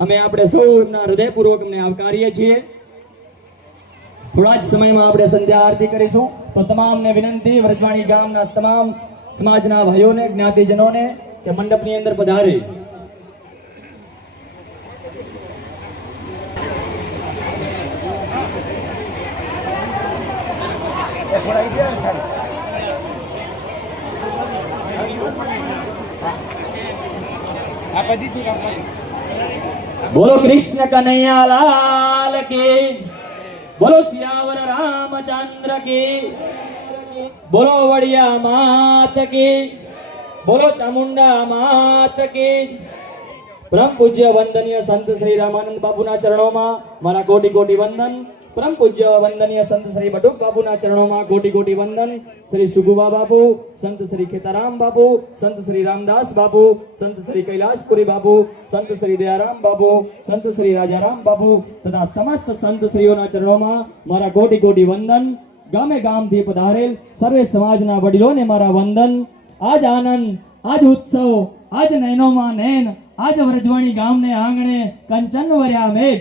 અમે આપણે સૌ એમના હૃદયપૂર્વક અમને આવકારીએ છીએ। થોડા જ સમયમાં આપણે સંધ્યા આરતી કરીશું, તો તમામને વિનંતી, વ્રજવાણી ગામના તમામ સમાજના ભાઈઓને, જ્ઞાતિજનોને કે મંડપની અંદર પધારે। बोलो कृष्ण कन्हैया लाल की, बोलो सियावर रामचंद्र की, बोलो वड़िया मात की, बोलो चामुंडा मात की। परम पूज्य वंदनीय संत श्री रामानंद बाबूना चरणों में मारा कोटि कोटि वंदन। परम पूज्य वंदनीय संत श्री बटुक बाबूना चरणों में कोटि कोटि वंदन। श्री सुगुबा बाबू, संत श्री खेताराम बाबू, संत श्री रामदास बाबू, संत श्री कैलाशपुरी बाबू, संत श्री दयाराम बाबू, संत श्री राजाराम बाबू तथा समस्त संत श्रीओना चरणों में मारा कोटि कोटि वंदन। गामे गाम थी पधारेल सर्वे समाजना वडीलों ने मारा वंदन। आज आनंद, आज उत्सव, आज नैनो में नैन, आज व्रजवाणी गाम ने आंगणे कंचन वर्या मेघ।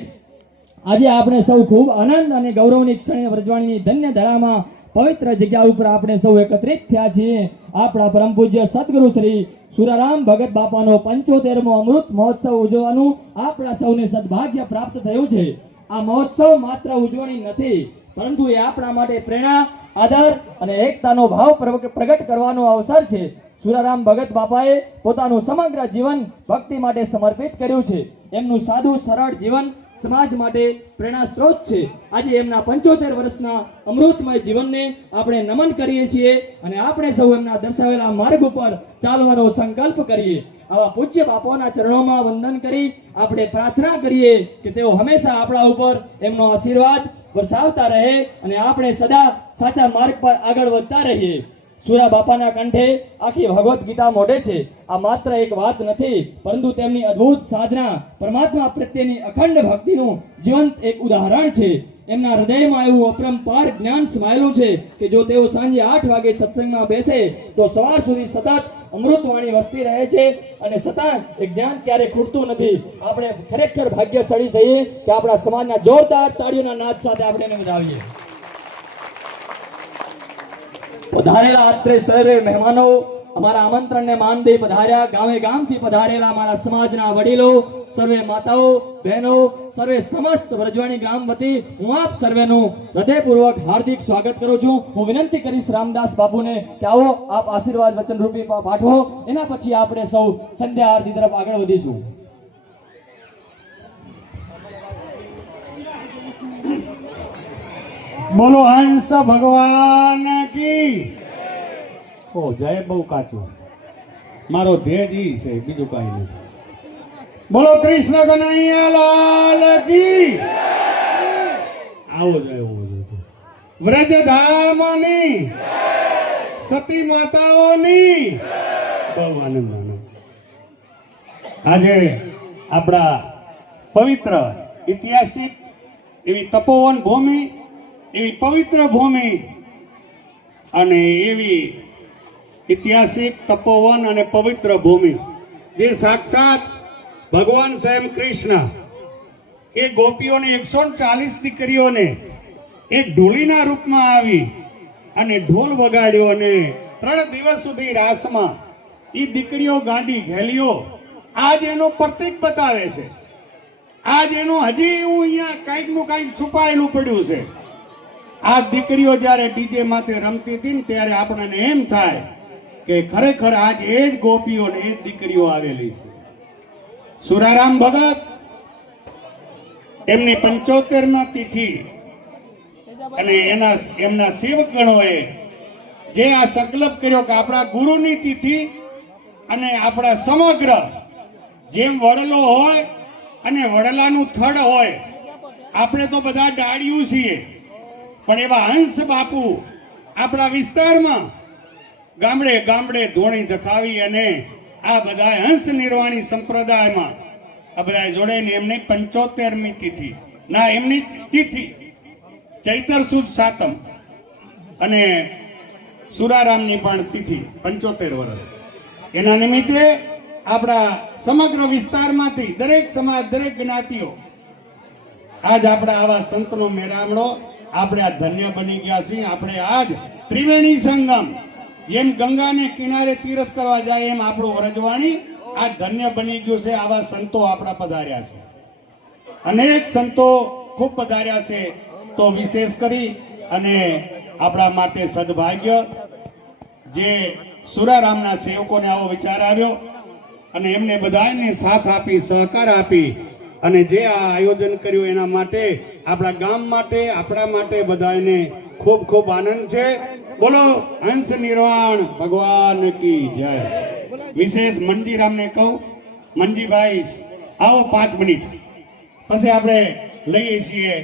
આજે આપણે સૌ ખૂબ આનંદ અને ગૌરવની ક્ષણે વ્રજવાણીની ધન્ય ધરામાં પવિત્ર જગ્યા ઉપર આપણે સૌ એકત્રિત થયા છીએ। આપણા પરમ પૂજ્ય સદગુરુ શ્રી સુરારામ ભગત બાપાનો 75મો અમૃત મહોત્સવ ઉજવવાનું આપણા સૌને સદભાગ્ય પ્રાપ્ત થયું છે। આ મહોત્સવ માત્ર ઉજવણી નથી, પરંતુ એ આપણા માટે પ્રેરણા, આદર અને એકતાનો ભાવ પ્રગટ કરવાનો અવસર છે। સુરારામ ભગત બાપાએ પોતાનું સમગ્ર જીવન ભક્તિ માટે સમર્પિત કર્યું છે। એમનું સાદું સરળ જીવન समाज माटे प्रेरणा स्त्रोत छे। आज एमना 75 वर्षना अमृतमय जीवनने आपणे नमन करीए छीए अने आपणे सौ एमना दर्शावेला मार्ग पर चालवानो संकल्प करीए। आवा पूज्य बापोना चरणोमां वंदन करी आपणे प्रार्थना करीए के तेओ हमेशा आपणा उपर एमनो आशीर्वाद वरसावता रहे अने आपणे सदा साचा मार्ग पर आगळ वधता रहीए। सुरा बापाना कंठे आखी भगवत गीता मोढे छे। आ मात्र एक वात नथी, परंतु तेमनी अद्भुत साधना, परमात्मा प्रत्येनी अखंड भक्तिनुं जीवंत एक उदाहरण छे। एमना हृदयमां एवुं अपरंपार ज्ञान समायेलुं छे के जो तेओ सांजे 8 वागे सत्संगमां बेसे तो सवार सुधी सतत अमृतवाणी वसती रहे छे अने सतत एक ज्ञान क्यारे खूटतुं नथी। आपणे खरेखर भाग्यशाળી छीए के आपणा समाजना जोरदार ताळीओना नाद साथे आपणे એને વધાવીએ। पधारेला आत्रे सर्वे मेहमानो अमारा आमंत्रण ने मान दे पधार्या। गामे गाम थी पधारेला अमारा समाजना वडीलो, सर्वे माताओ बहनों, सर्वे समस्त व्रजवाणी ग्राम वती हूँ आप सर्वेનું हृदयपूर्वक हार्दिक स्वागत करूं छूं। हूँ विनंती करीश रामदास बापू ने कि आओ आप आशीर्वाद वचन रूपी पाठवो, एना पछी आपणे सौ संध्या आरती तरफ आगळ वधीशुं। बोलो हंस भगवान की। ओ जय बहु काचू मारो ध्येय जी से बीजू काई नहीं। बोलो कृष्ण कन्हैया लाल की। आओ जय व्रज धामनी सती माताओनी बहु आनंद आनंद। આજે આપણા પવિત્ર ઐતિહાસિક એવી તપોવન ભૂમિ, એવી પવિત્ર ભૂમિ અને એવી ઐતિહાસિક તપોવન અને પવિત્ર ભૂમિ જે સાક્ષાત ભગવાન સ્વયં કૃષ્ણ એ ગોપીઓને 140 દીકરીઓને એક ઢોલીના રૂપમાં આવી અને ઢોલ વગાડ્યો અને 3 દિવસ સુધી રાસમાં એ દીકરીઓ ગાંડી ઘેલીઓ આજ એનું પ્રતીક બતાવે છે. આજ એનું હજી એવું અહીંયા કાંઈક નું કાંઈક છુપાયેલું પડ્યું છે. આ દીકરીઓ જ્યારે ડીજે માથે રમતી હતી ને ત્યારે આપણને એમ થાય કે ખરેખર આજ એ જ ગોપીઓ ને એ જ દીકરીઓ આવેલી છે. સુરારામ ભગત એમની 75માં તિથિ અને એમના સેવકગણોએ જે આ સંકલ્પ કર્યો કે આપણા ગુરુની તિથિ અને આપણા સમગ્ર જેમ વડલો હોય અને વડલાનું થડ હોય, આપણે તો બધા ડાળિયું છીએ, પણ એવા હંસ બાપુ આપણા વિસ્તારમાં ગામડે ગામડે ધોણી ધખાવી અને આ બધા હંસ નિર્વાણી સંપ્રદાયમાં આ બધા જોડે એમને 75મી તિથિ ના એમની તિથિ ચૈતર સુદ સાતમ અને સુરારામની પણ તિથિ 75 વર્ષ. એના નિમિત્તે આપણા સમગ્ર વિસ્તારમાંથી દરેક સમાજ દરેક જ્ઞાતિઓ આજ આપણા આવા સંતનો મેળાવડો આપણે આ ધન્ય બની ગયા છીએ. આપણે આજ ત્રિવેણી સંગમ જેમ ગંગાને કિનારે તીર્થ કરવા જાય એમ આપણું વ્રજવાણી આ ધન્ય બની ગયું છે. આવા સંતો આપણા પધાર્યા છે, અનેક સંતો ખૂબ પધાર્યા છે. તો વિશેષ કરી અને આપણા માટે સદભાગ્ય જે સુરારામના સેવકોને આવો વિચાર આવ્યો અને એમને બધાને સાથ આપી સહકાર આપી અને જે આ આયોજન કર્યું એના માટે આપણા ગામ માટે આપણા માટે બધાને ખૂબ ખૂબ આનંદ છે. બોલો હંસ નિર્વાણ ભગવાન કી જય. વિશેષ મંજીરામને કહું, મંજીભાઈ આવો 5 મિનિટ પછી આપણે લઈએ છીએ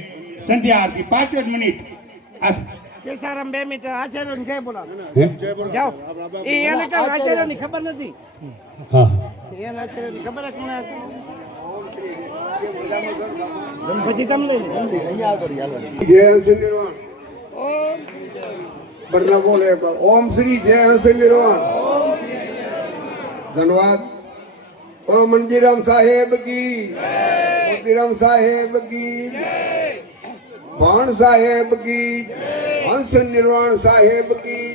સંધ્યા આરતી. 5 જ મિનિટ. કેસારામ 2 મિનિટ આચાર્યોને જય બોલાવો. જાઓ. એને કહો આચાર્યોની ખબર નથી. હા એને આચાર્યોની ખબર જ મને પછી તમને જય હંસ નિર્વાણ. બરના બોલે ઓમ શ્રી જય હંસ નિર્વાણ. ધન્યવાદ. ઓ મંજીરામ સાહેબ કી, મોતીરામ સાહેબ કી, ભાણ સાહેબ કી, હંસ નિર્વાણ સાહેબ કી,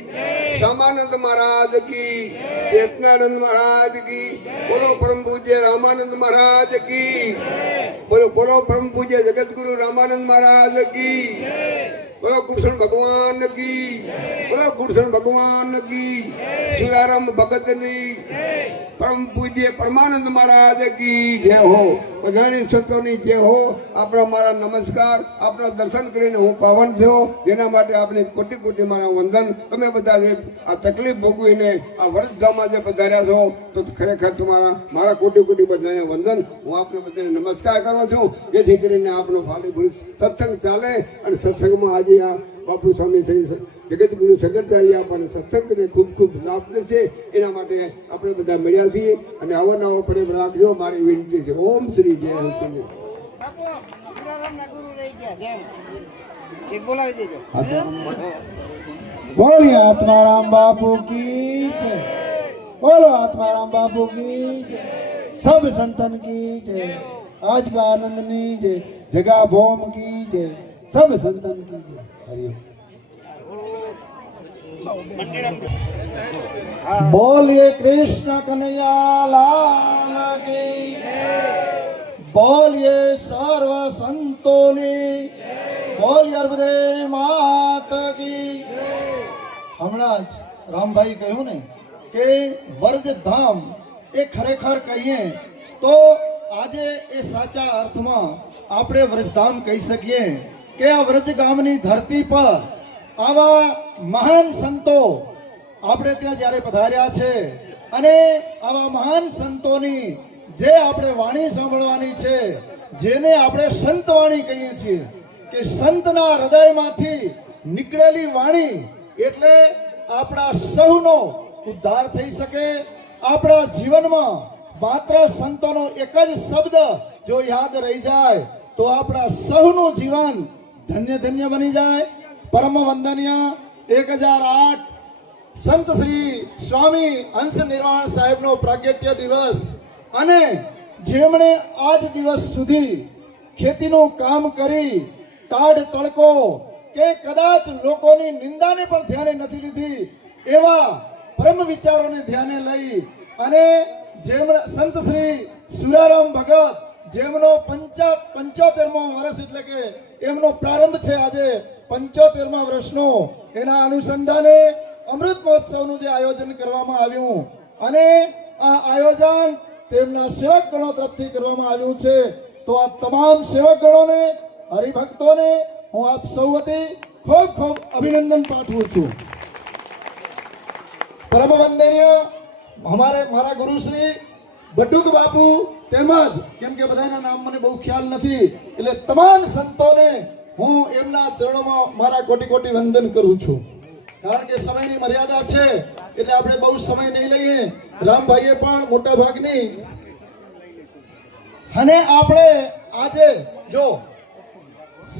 શ્યામાનંદ મહારાજ કી, ચેતનાનંદ મહારાજ કી, બોલો પરમ પૂજ્ય રામાનંદ મહારાજ કી, બોલો બોલો પરમ પૂજ્ય જગતગુરુ રામાનંદ મહારાજ કી, બોલો કૃષ્ણ ભગવાન કી, બોલો કૃષ્ણ ભગવાન કી, સુરારામ ભગતની પરમ પૂજ્ય પરમાનંદ મહારાજ કી જય હો. બધાની સંતોની જય હો. આપણા મારા નમસ્કાર. આપણા દર્શન કરીને હું પાવન થયો, જેના માટે આપણે કોટી કોટી મારા વંદન. તમે બધા જે આ તકલીફ ભોગવીને આ વરસધામમાં જે પધાર્યા છો તો ખરેખર તમારા મારા કોટી કોટી બધાને વંદન. હું આપને બધાને નમસ્કાર કરું છું, જેથી કરીને આપણો ફાલી સત્સંગ ચાલે અને સત્સંગમાં આજે આ બાપુ સ્વામી શ્રી જગતગુરુ શંકરાચાર્ય આપણને સત્સંગને ખૂબ ખૂબ લાભ દેશે. એના માટે આપણે બધા મળ્યા છીએ અને આવો નવો પ્રેમ રાખજો, મારી વિનંતી છે. ઓમ શ્રી જય હંસ. બાપુ સુરારામના ગુરુ રહી ગયા જેમ એક બોલાવી દેજો. बोलिए आत्माराम बापू की जय. बोलो आत्माराम बापू की जय. सब संतन की जय. आज का आनंदनी जय. जगा भोम की जय. सब संतन की जय. हरिओम. बोलिए कृष्ण कन्हैया लाल की बोलिए सर्व संतोनी बोलिए अर्बदे मात की. હમણાં જ રામભાઈ કહ્યું ને કે વર્જ ધામ એ ખરેખર કહીએ તો આજે એ સાચા અર્થમાં આપણે વ્રજધામ કહી શકીએ કે આ વ્રજ ગામની ધરતી પર આવા મહાન સંતો આપણે ત્યાં જ્યારે પધાર્યા છે અને આવા મહાન સંતોની જે આપણે વાણી સાંભળવાની છે, જેને આપણે સંતવાણી કહીએ છીએ કે સંતના હૃદયમાંથી નીકળેલી વાણી એટલે આપણા સૌનો ઉદ્ધાર થઈ શકે. આપણા જીવનમાં માત્ર સંતોનો એક જ શબ્દ જો યાદ રહી જાય તો આપણા સૌનું જીવન ધન્ય ધન્ય બની જાય. પરમ વંદનીય 1008 સંત શ્રી સ્વામી હંસ નિર્વાણ સાહેબનો પ્રાગટ્ય દિવસ અને જેમણે આજ દિવસ સુધી ખેતીનું કામ કરી ટાઢ તડકો કે કદાચ લોકોની નિંદાને પણ ધ્યાને નથી લીધી એવા પરમ વિચારોને ધ્યાને લઈ અને જેમના સંત શ્રી સુરારામ ભગત જેમનો 75મો વર્ષ એટલે કે એમનો પ્રારંભ છે આજે 75મા વર્ષનો, એના અનુસંધાને અમૃત મહોત્સવનું જે આયોજન કરવામાં આવ્યું અને આ આયોજન તેમના સેવક ગણો તરફથી કરવામાં આવ્યું છે. તો આ તમામ સેવક ગણોને, હરિભક્તોને હું આપ સૌ વતી ખૂબ ખૂબ અભિનંદન પાઠવું છું. પરમ વંદનીય મારા ગુરુશ્રી બટુક બાપુ તેમજ કેમ કે બધાના નામ મને બહુ ખ્યાલ નથી એટલે તમામ સંતોને હું એમના ચરણોમાં મારા કોટી કોટી વંદન કરું છું. કારણ કે સમયની મર્યાદા છે એટલે આપણે બહુ સમય નહીં લઈએ. રામભાઈએ પણ મોટા ભાગની અને આપણે આજે જો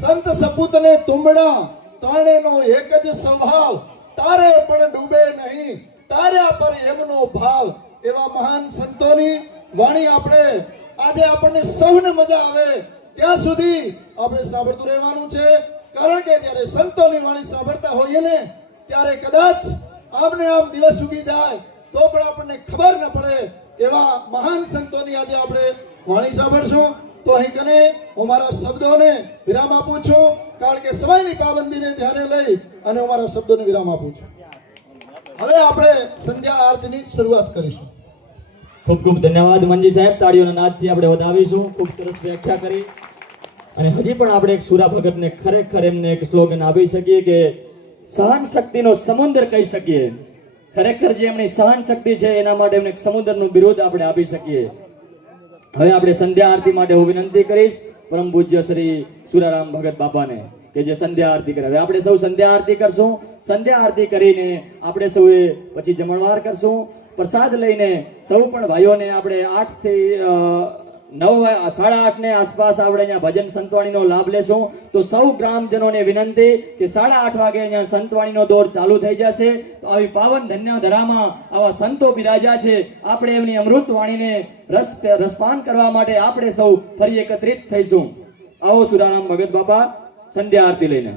સંત સપૂત ને તુંબડા ત્રણેયનો એક જ સ્વભાવ, તારે પણ ડૂબે નહીં તાર્યા પર એમનો ભાવ, એવા મહાન સંતોની વાણી આપણે આજે આપણને સૌને મજા આવે ત્યાં સુધી આપણે સાંભળતું રહેવાનું છે. કારણ કે જ્યારે સંતોની વાણી સાંભળતા હોઈએ ને ત્યારે કદાચ આમને આમ દિવસ ઉગી જાય તો પણ આપણને ખબર ન પડે એવા મહાન સંતોની આજે આપણે વાણી સાંભળશું. તો અહીં કને હું મારા શબ્દોને વિરામ આપું છું, કારણ કે સમયની પાબંદીને ધ્યાને લઈ અને હું મારા શબ્દોને વિરામ આપું છું. હવે આપણે સંધ્યા આરતીની શરૂઆત કરીશું. ખૂબ ખૂબ ધન્યવાદ મનજી સાહેબ. તાળીઓના નાદથી આપણે વધાવીશું. ખૂબ સરસ વ્યાખ્યા કરી. અને હજી પણ આપણે એક સુરા ભગતને ખરેખર એમને એક સ્લોગન આપી શકીએ કે સહન શક્તિનો સમુદ્ર કહી શકીએ. ખરેખર જે એમની સહન શક્તિ છે એના માટે એમને સમુદ્રનું બિરુદ આપણે આપી શકીએ. હવે આપણે સંધ્યા આરતી માટે હું વિનંતી કરીશ પરમ પૂજ્ય શ્રી સુરારામ ભગત બાપાને કે જે સંધ્યા આરતી કરે. હવે આપણે સૌ સંધ્યા આરતી કરશું. સંધ્યા આરતી કરીને આપણે સૌએ પછી જમણવાર કરશું. પ્રસાદ લઈને સૌ પણ ભાઈઓને આપણે 8 થી 9 8:30 ને આસપાસ આપણે અહીંયા ભજન સંતવાણીનો લાભ લેશું. તો સૌ ગ્રામજનોને વિનંતી કે 8:30 વાગે અહીંયા સંતવાણીનો દોર ચાલુ થઈ જશે. તો આવી પાવન ધન્ય ધરામાં આવા સંતો બિરાજ્યા છે. આપણે એમની અમૃત વાણીને રસપાન કરવા માટે આપણે સૌ ફરી એકત્રિત થઈશું. આવો સુરારામ ભગત બાપા સંધ્યા આરતી લઈને.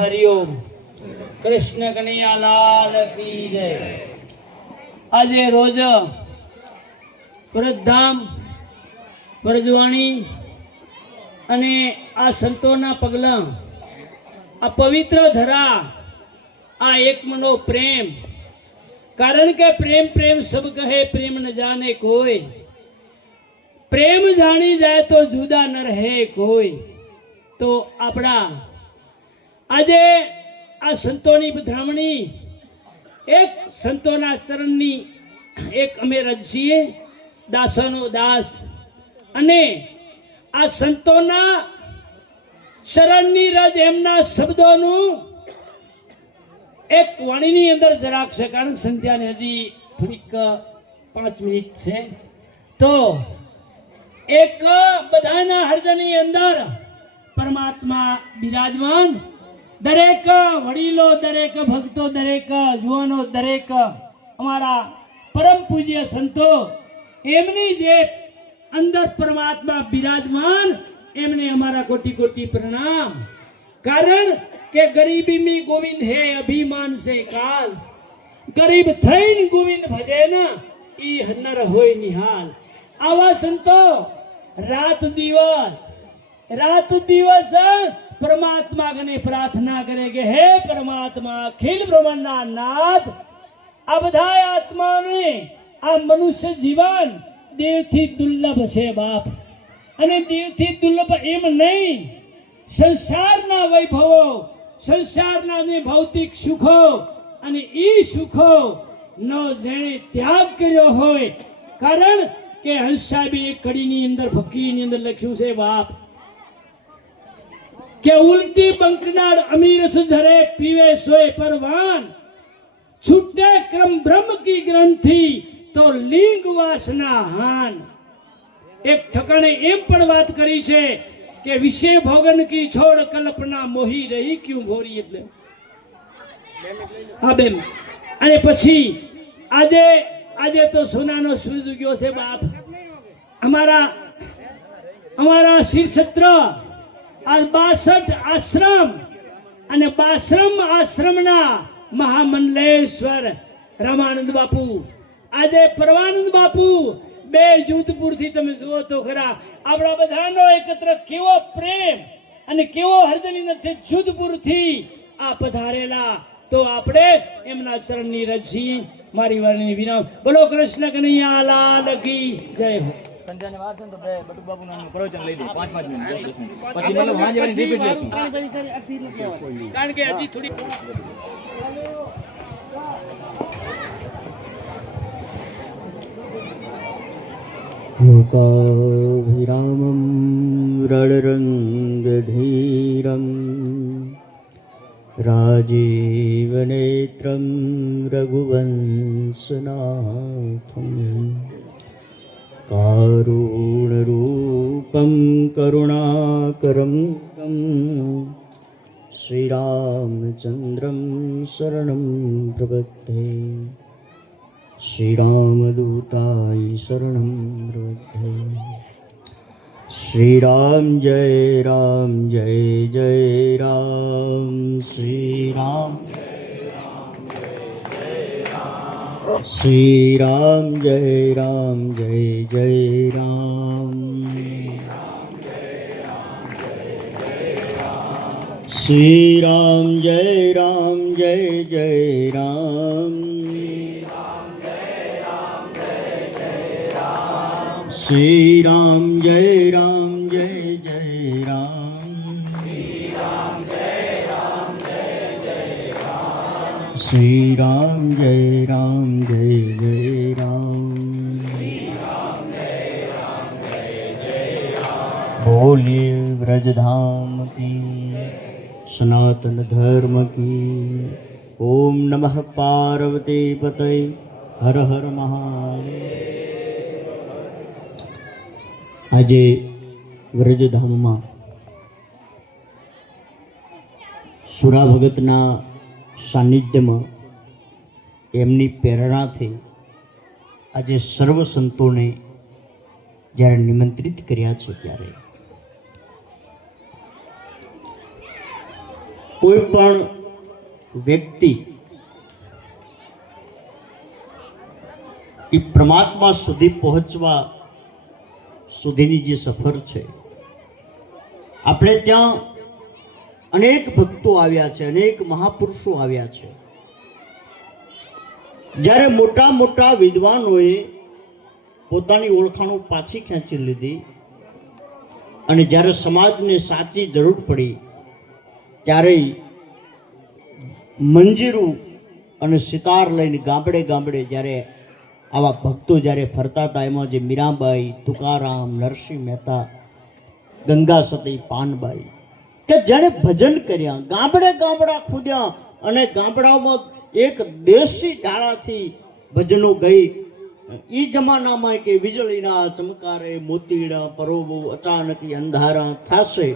હરિઓમ. કૃષ્ણ કનૈયા લાલ કી જય. આજે રોજ વ્રજધામ વ્રજવાણી અને આ સંતોના પગલા, આ પવિત્ર ધરા, આ એકમનો પ્રેમ, કારણ કે પ્રેમ પ્રેમ સબ કહે પ્રેમ ન જાને કોઈ, પ્રેમ જાણી જાય તો જુદા ન રહે કોઈ. તો આપણા આજે આ સંતોની પધરામણી, એક સંતોના ચરણની એક અમે રજ છીએ, દાસોનો દાસ, અને આ સંતોના શરણની રજ એમના શબ્દોનું એક વાણીની અંદર જરાક છે, કારણ સંધ્યાને હજી થોડીક 5 મિનિટ છે. તો એક બધાના હૃદયની અંદર પરમાત્મા બિરાજમાન, દરેક વડીલો, દરેક ભક્તો, દરેક જુવાનો, દરેક અમારા પરમ પૂજ્ય સંતો, એમની જે અંદર પરમાત્મા બિરાજમાન, એમને અમારા કોટી કોટી પ્રણામ. કારણ કે ગરીબી મી ગોવિંદ હે અભિમાન સે કાલ, ગરીબ થઈને ગોવિંદ ભજે ન ઈ નર હોય નિહાલ. આવા સંતો રાત દિવસ પરમાત્મા કને પ્રાર્થના કરે કે હે પરમાત્મા, અખિલ બ્રહ્માંડના નાથ, આ બધા આત્માને, આ મનુષ્ય જીવન દેવથી દુર્લભ છે બાપ. અને દેવથી દુર્લભ એમ નહીં, સંસારના વૈભવો, સંસારના જે ભૌતિક સુખો, અને એ સુખો નો જેણે ત્યાગ કર્યો હોય. કારણ કે હંસ સાહેબે એક કડીની અંદર ફકીરની અંદર લખ્યું છે બાપ કે ઉલટી બંકનાર અમીરસ ઝરે પીવે સોય પરવાન, છૂટે ક્રમ બ્રહ્મ કી ગ્રંથિ તો લિંગ વાસના હાન. એક ઠકાણે એમ પણ વાત કરી છે કે વિષય ભોગન કી છોડ કલ્પના મોહી રહી ક્યું ભોરી. એટલે હા બેન. અને પછી આજે તો સોનાનો સૂરજ ઉગ્યો છે બાપ. અમારા શિરછત્ર આ 62 આશ્રમ અને 62 આશ્રમના મહામંડલેશ્વર રામાનંદ બાપુ, આજે પરમાનંદ બાપુ બે જોધપુરથી તમે જુઓ તો ખરા આપણા બધાનો એકત્ર કેવો પ્રેમ અને કેવો હૃદયની અંદર છે જોધપુરથી આ પધારેલા, તો આપણે એમના ચરણની રજી મારી વાણીની વિરામ. બોલો કૃષ્ણ કનૈયા લાલ કી જય હો. સંધ્યાને વાત છે ને તો બે બટુક બાપુનું પ્રવચન લઈ લે 5-5 મિનિટ 10 મિનિટ પછી મતલબ સાંજે રિપીટ લેશું કારણ કે હજી થોડી लोकाभिरामं रणरङ्गधीरं राजीवनेत्रं रघुवंशनाथं कारुणरूपं करुणाकरं श्रीरामचन्द्रं शरणं प्रपद्ये. श्रीरामदूताय शरणं प्रपद्ये. श्रीराम जय राम जय जय राम. श्रीराम श्रीराम जय राम जय जय राम. श्रीराम जय राम जय जय राम. श्रीराम जय राम जय जय राम. श्रीराम जय राम जय जय राम. बोलिए ब्रजधाम की सनातन धर्म की. ओम नमः पार्वती पतये हर हर महादेव. આજે વ્રજધામમાં સુરા ભગતના સાનિધ્યમાં એમની પ્રેરણાથી આજે સર્વ સંતોને જ્યારે નિમંત્રિત કર્યા છે ત્યારે કોઈ પણ વ્યક્તિ એ પરમાત્મા સુધી પહોંચવા સુધીની જે સફર છે, આપણે ત્યાં અનેક ભક્તો આવ્યા છે, અનેક મહાપુરુષો આવ્યા છે. જ્યારે મોટા મોટા વિદ્વાનોએ પોતાની ઓળખાણો પાછી ખેંચી લીધી અને જ્યારે સમાજને સાચી જરૂર પડી ત્યારે મંજીરું અને સિતાર લઈને ગામડે ગામડે જ્યારે આવા ભક્તો જ્યારે ફરતા હતા, એમાં જે મીરાબાઈ, તુકારામ, નરસિંહ મહેતા, ગંગા સતી, પાનબાઈ, કે જેણે ભજન કર્યા, ગામડે ગામડા ખુદ્યા અને ગામડાઓમાં એક દેશી ડાળાથી ભજનો ગઈ. એ જમાનામાં કે વીજળીના ચમકારે મોતીડા પરોવો અચાનક અંધારા થાશે,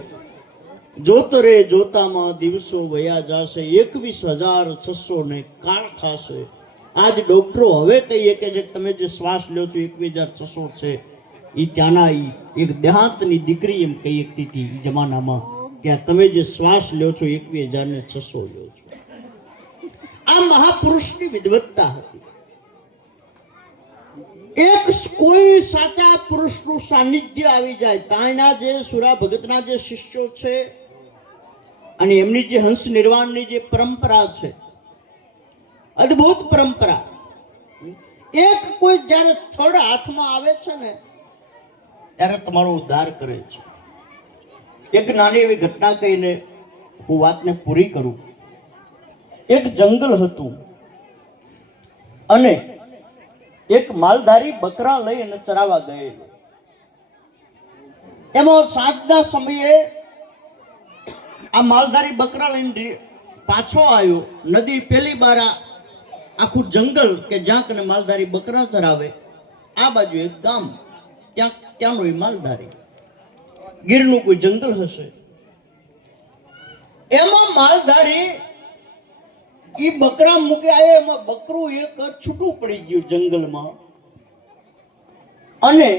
જોતરે જોતામાં દિવસો વયા જાશે, 21,600 ને કાળ ખાશે. આજ ડોક્ટરો હવે કહીએ કે જે તમે જે શ્વાસ લ્યો છો 21,600 છે, એ ત્યાંના એક દેહાંતની દીકરી એમ કહી શકતી હતી એ જમાનામાં કે તમે જે શ્વાસ લ્યો છો 21,600 લ્યો છો. આ મહાપુરુષની વિદવત્તા હતી. એક કોઈ સાચા પુરુષનું સાનિધ્ય આવી જાય, તાના જે સુરા ભગતના જે શિષ્યો છે અને એમની જે હંસ નિર્વાણની જે પરંપરા છે, અદ્ભુત પરંપરા, એક કોઈ જ્યારે થડ હાથમાં આવે છે ને ત્યારે તમારો ઉદ્ધાર કરે છે. એક નાની એવી ઘટના કહીને હું વાતને પૂરી કરું. એક જંગલ હતું અને એક માલધારી બકરા લઈ અને ચરાવવા ગયેલો. એમાં સાંજના સમયે આ માલધારી બકરા લઈને પાછો આવ્યો. નદી પેલી બાર આખું જંગલ કે જ્યાં કને માલધારી બકરા ચરાવે, આ બાજુ એક ગામ, ત્યાંનો એ માલધારી, ગીરનું કોઈ જંગલ હશે. એમાં માલધારી ઈ બકરા મૂકે આવ્યા, એમાં બકરું એક છૂટું પડી ગયું જંગલમાં અને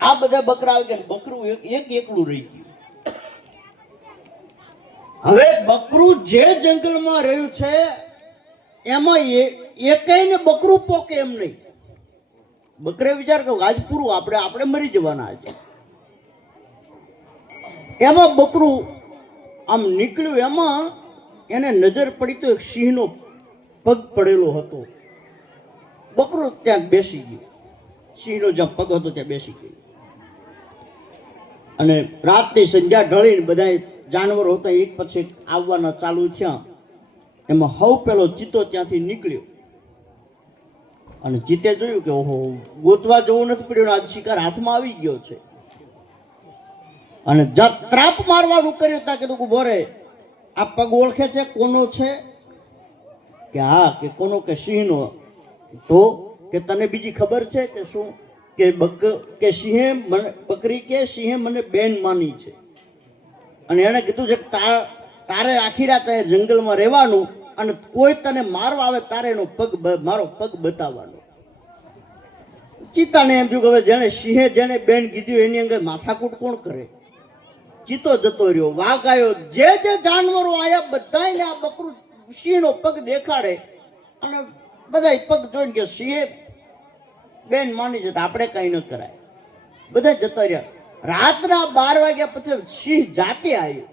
આ બધા બકરા આવી ગયા, બકરું એકલું રહી ગયું. હવે બકરું જે જંગલમાં રહ્યું છે એમાં એકેયને બકરું પોકે એમ નહીં. બકરે વિચાર કરો આજ પૂરું, આપણે મરી જવાના છે. એમાં બકરું આમ નીકળ્યું, એમાં એને નજર પડી તો એક સિંહનો પગ પડેલો હતો. બકરું ત્યાં બેસી ગયું, સિંહનો જ્યાં પગ હતો ત્યાં બેસી ગયું. અને રાતની સંધ્યા ઢળીને બધા જાનવરો હતા એક પછી એક આવવાના ચાલુ થયા. એમાં હવ પેલો ચિત્તો ત્યાંથી નીકળ્યો અને ચિત્તે જોયું કે ઓહો, ગોતવા જવું નથી પડ્યું, આજ શિકાર હાથમાં આવી ગયો છે. અને ત્રાપ મારવાનું કર્યું ત્યાં કીધું ઉભો રે, આ પગ ઓળખે છે, કોનો છે? કે હા. કે કોનો? કે સિંહનો. તો કે તને બીજી ખબર છે કે શું? કે સિંહે મને, બકરી કે સિંહે મને બેન માની છે. અને એને કીધું છે કે તારે આખી રાત જંગલમાં રહેવાનું અને કોઈ તને મારવા આવે તારે એનો મારો પગ બતાવવાનો. ચિત્તાને એમ થયું કે હવે જેને સિંહે જેને બેન કીધું એની અંગે માથાકૂટ કોણ કરે? ચિત્તો જતો રહ્યો, વાઘ આવ્યો, જે જાનવરો આયા બધાને આ બકરું સિંહનો પગ દેખાડે અને બધા પગ જોઈને કે સિંહે બેન માની છે તો આપણે કઈ ન કરાય. બધા જતા રહ્યા. રાતના 12 વાગ્યા પછી સિંહ જાતે આવ્યો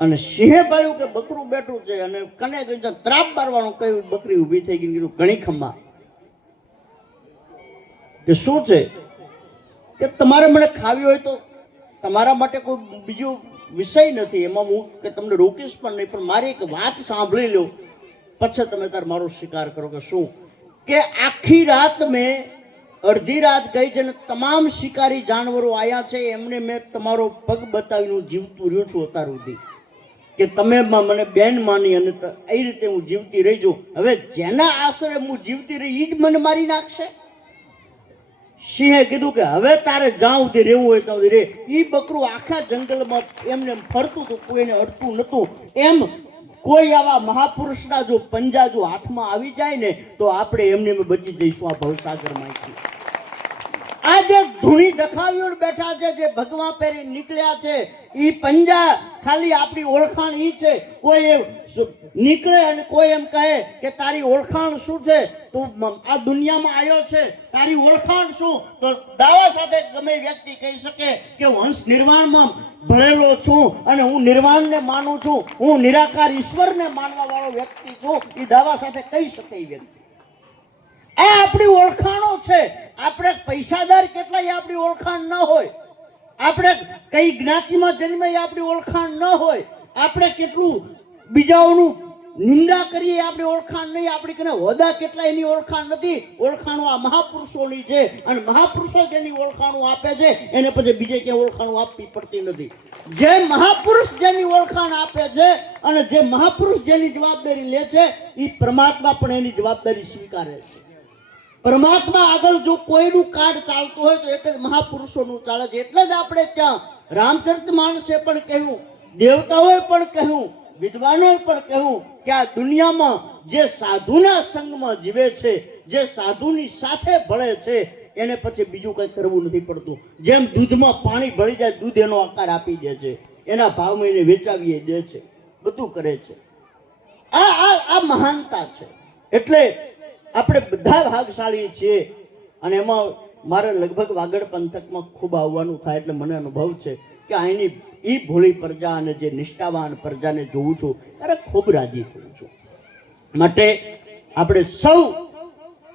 અને સિંહે ભાળ્યું કે બકરું બેઠું છે અને કને કઈ ત્રાપ મારવાનું કહ્યું. બકરી ઊભી થઈ ગઈ, કીધું ઘણી ખમ્મા કે શું છે? કે તમારે મને ખાવી હોય તો તમારા માટે કોઈ બીજો વિષય નથી, એમાં હું કે તમને રોકીશ પણ નહીં, પણ મારી એક વાત સાંભળી લો પછી તમે તાર મારો શિકાર કરો. કે શું? કે આખી રાત મેં અડધી રાત ગઈ છે ને તમામ શિકારી જાનવરો આયા છે એમને મેં તમારો પગ બતાવીને જીવતું રહ્યું છું અત્યાર સુધી. કે તમે મને બેન માની અને એ રીતે હું જીવતી રહી છું. હવે જેના આશરે હું જીવતી રહી એ જ મને મારી નાખશે. સિંહે કીધું કે હવે તારે જ્યાં સુધી રહેવું હોય ત્યાં સુધી રે. એ બકરું આખા જંગલમાં એમને ફરતું હતું, કોઈને અડતું નતું. એમ કોઈ આવા મહાપુરુષના જો પંજા જો હાથમાં આવી જાય ને તો આપણે એમને બચી જઈશું આ ભવસાગરમાંથી. આ જે ધૂણી દખાવીઓ બેઠા છે, જે ભગવા પહેરી નીકળ્યા છે, એ પંજા ખાલી આપણી ઓળખાણ ઈ છે. કોઈ નીકળે અને કોઈ એમ કહે કે તારી ઓળખાણ શું છે, તું આ દુનિયામાં આવ્યો છે, તારી ઓળખાણ શું? તો દાવા સાથે ગમે વ્યક્તિ કહી શકે કે હું હંસ નિર્વાણમાં ભળેલો છું અને હું નિર્વાણને માનું છું, હું નિરાકાર ઈશ્વરને માનવા વાળો વ્યક્તિ છું. એ દાવા સાથે કહી શકે એ વ્યક્તિ. આ આપણી ઓળખાણો છે. આપણે પૈસાદાર કેટલાય આપણી ઓળખાણ ન હોય, આપણે કઈ જ્ઞાતિમાં જન્મે આપણી ઓળખાણ ન હોય, આપણે કેટલું બીજાઓનું નિંદા કરીએ આપણી ઓળખાણ નહીં, આપણી કને હોદા કેટલા એની ઓળખાણ નથી. ઓળખાણો આ મહાપુરુષોની છે અને મહાપુરુષો જેની ઓળખાણો આપે છે એને પછી બીજે ક્યાંય ઓળખાણો આપવી પડતી નથી. જે મહાપુરુષ જેની ઓળખાણ આપે છે અને જે મહાપુરુષ જેની જવાબદારી લે છે એ પરમાત્મા પણ એની જવાબદારી સ્વીકારે છે. પરમાત્મા આગળ જો કોઈનું કાર્ડ ચાલતું હોય તો એક જ મહાપુરુષોનું ચાલે છે. એટલે જ આપણે ત્યાં રામચરિતમાનસે પણ કહ્યું, દેવતાઓએ પણ કહ્યું, વિદ્વાનોએ પણ કહ્યું કે આ દુનિયામાં જે સાધુના સંગમાં જીવે છે, જે સાધુની સાથે ભળે છે એને પછી બીજું કંઈ કરવું નથી પડતું. જેમ દૂધમાં પાણી ભળી જાય, દૂધ એનો આકાર આપી દે છે, એના ભાવમાં એને વેચાવીએ દે છે, બધું કરે છે. આ મહાનતા છે. એટલે આપણે બધા ભાગશાળી છીએ અને એમાં મારે લગભગ વાગડ પંથકમાં ખૂબ આવવાનું થાય એટલે મને અનુભવ છે કે અહીંની એ ભોળી પ્રજા અને જે નિષ્ઠાવાન પ્રજાને જોઉં છું ત્યારે ખૂબ રાજી થઉં છું. માટે આપણે સૌ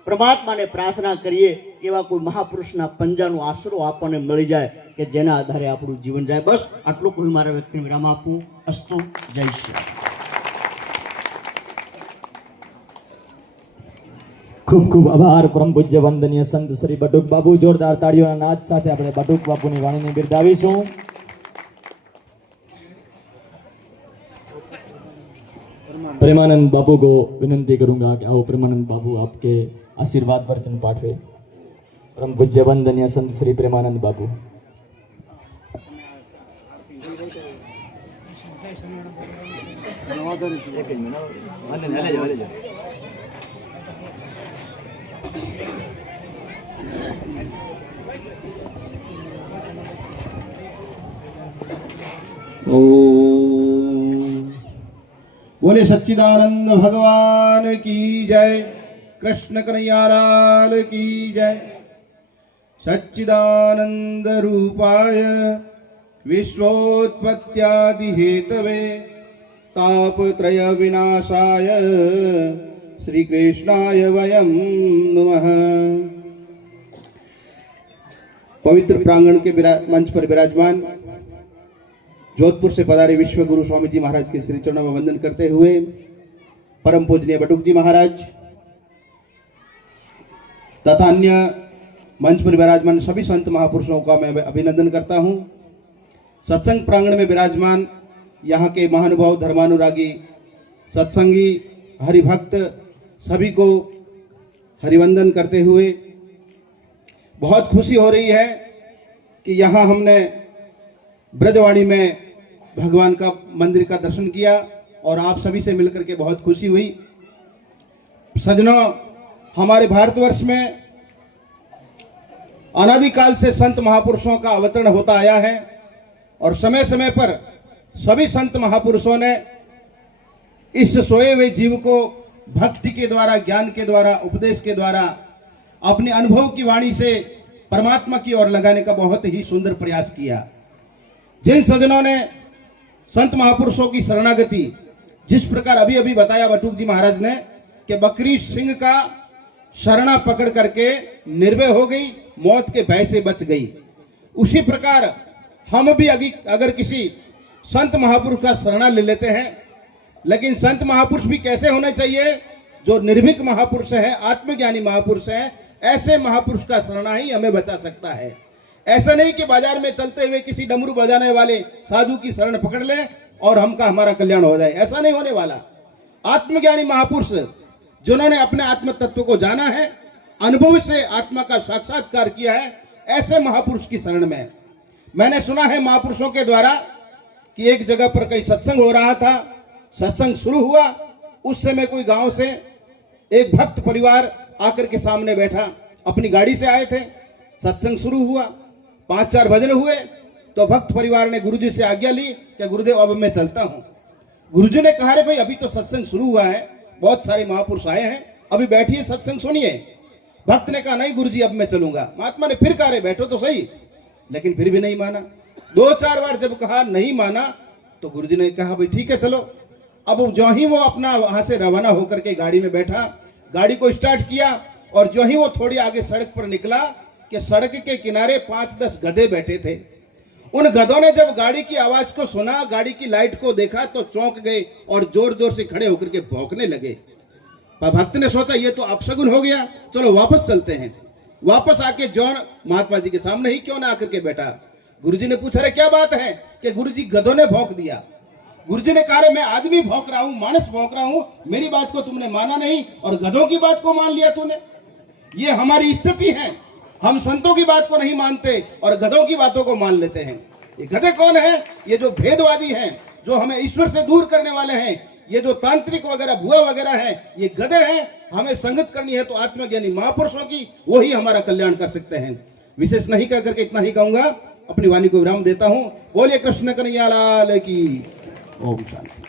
પરમાત્માને પ્રાર્થના કરીએ કે એવા કોઈ મહાપુરુષના પંજાનો આશરો આપણને મળી જાય કે જેના આધારે આપણું જીવન જાય. બસ આટલું કોઈ મારા વ્યક્તિ વિરામ આપવું. અસ્તુ. જય શ્રી રામ. ખૂબ ખૂબ આભાર પરમ પૂજ્ય વંદનીય સંત શ્રી બટુક બાપુ. જોરદાર તાળીઓના નાદ સાથે આપણે બટુક બાપુની વાણીને બિરદાવીશું. प्रेमानंद बापू को विनंती करूंगा कि आओ प्रेमानंद बापू आपके आशीर्वाद वचन पाठवे. परम पूज्य वंदनीय संत श्री प्रेमानंद बापू. ओम। बोले सच्चिदानंद भगवान की जय, कृष्ण कन्हैया लाल की जय। सच्चिदानंद रूपाय विश्वोत्पत्त्यादि हेतवे तापत्रय विनाशाय श्री कृष्णाय वयं नमः। पवित्र प्रांगण के मंच पर विराजमान जोधपुर से पधारे विश्व गुरु स्वामी जी महाराज के श्री चरणों में वंदन करते हुए परम पूजनीय बटुक जी महाराज तथा अन्य मंच पर विराजमान सभी संत महापुरुषों का मैं अभिनंदन करता हूं। सत्संग प्रांगण में विराजमान यहाँ के महानुभाव धर्मानुरागी सत्संगी हरिभक्त सभी को हरिवंदन करते हुए बहुत खुशी हो रही है कि यहाँ हमने ब्रजवाड़ी में भगवान का मंदिर का दर्शन किया और आप सभी से मिलकर के बहुत खुशी हुई। सज्जनों, हमारे भारतवर्ष में अनादिकाल से संत महापुरुषों का अवतरण होता आया है और समय समय पर सभी संत महापुरुषों ने इस सोए हुए जीव को भक्ति के द्वारा, ज्ञान के द्वारा, उपदेश के द्वारा अपने अनुभव की वाणी से परमात्मा की ओर लगाने का बहुत ही सुंदर प्रयास किया। जिन सज्जनों ने संत महापुरुषों की शरणागति, जिस प्रकार अभी अभी बताया बटुक जी महाराज ने कि बकरी सिंह का शरणा पकड़ करके निर्भय हो गई, मौत के भय से बच गई, उसी प्रकार हम भी अगर किसी संत महापुरुष का शरणा ले लेते हैं, लेकिन संत महापुरुष भी कैसे होने चाहिए? जो निर्भीक महापुरुष है, आत्मज्ञानी महापुरुष है, ऐसे महापुरुष का शरणा ही हमें बचा सकता है। ऐसा नहीं कि बाजार में चलते हुए किसी डमरू बजाने वाले साधु की शरण पकड़ ले और हमारा कल्याण हो जाए, ऐसा नहीं होने वाला। आत्मज्ञानी महापुरुष जिन्होंने अपने आत्म तत्व को जाना है, अनुभव से आत्मा का साक्षात्कार किया है, ऐसे महापुरुष की शरण में। मैंने सुना है महापुरुषों के द्वारा कि एक जगह पर कहीं सत्संग हो रहा था, सत्संग शुरू हुआ, उस समय कोई गांव से एक भक्त परिवार आकर के सामने बैठा, अपनी गाड़ी से आए थे, सत्संग शुरू हुआ, 5-4 भजन हुए तो भक्त परिवार ने गुरुजी से आज्ञा ली कि गुरुदेव अब मैं चलता हूं। गुरुजी ने कहा, रे भाई अभी तो सत्संग शुरू हुआ है, बहुत सारे महापुरुष आए हैं, अभी बैठिए सत्संग सुनिए। भक्त ने कहा, नहीं गुरुजी अब मैं चलूंगा। महात्मा ने फिर कहा, रे बैठो तो सही, लेकिन फिर भी नहीं माना। 2-4 बार जब कहा नहीं माना तो गुरुजी ने कहा, भाई ठीक है चलो। अब जो ही वो अपना वहां से रवाना होकर के गाड़ी में बैठा, गाड़ी को स्टार्ट किया और जो ही वो थोड़ी आगे सड़क पर निकला कि सड़क के किनारे 5-10 गधे बैठे थे। उन गधों ने जब गाड़ी की आवाज को सुना, गाड़ी की लाइट को देखा तो चौंक गए और जोर जोर से खड़े होकर के भौंकने लगे। भक्त ने सोचा ये तो अपशगुन हो गया, चलो वापस चलते हैं। वापस आके जॉन महात्मा जी के सामने ही क्यों ना आकर के बैठा। गुरुजी ने पूछा, रे क्या बात है? कि गुरुजी गधों ने भौंक दिया। गुरुजी ने कहा, मैं आदमी भौंक रहा हूं, मानस भौंक रहा हूं, मेरी बात को तुमने माना नहीं और गधों की बात को मान लिया तूने। ये हमारी स्थिति है, हम संतों की बात को नहीं मानते और गधों की बातों को मान लेते हैं। ये गधे कौन है? ये जो भेदवादी हैं, जो हमें ईश्वर से दूर करने वाले हैं, ये जो तांत्रिक वगैरह भुआ वगैरह हैं, ये गधे हैं। हमें संगत करनी है तो आत्मज्ञानी महापुरुषों की, वही हमारा कल्याण कर सकते हैं। विशेष नहीं कह करके इतना ही कहूंगा, अपनी वाणी को विराम देता हूं। बोलिए कृष्ण कन्हैया लाल की। ओम शांति।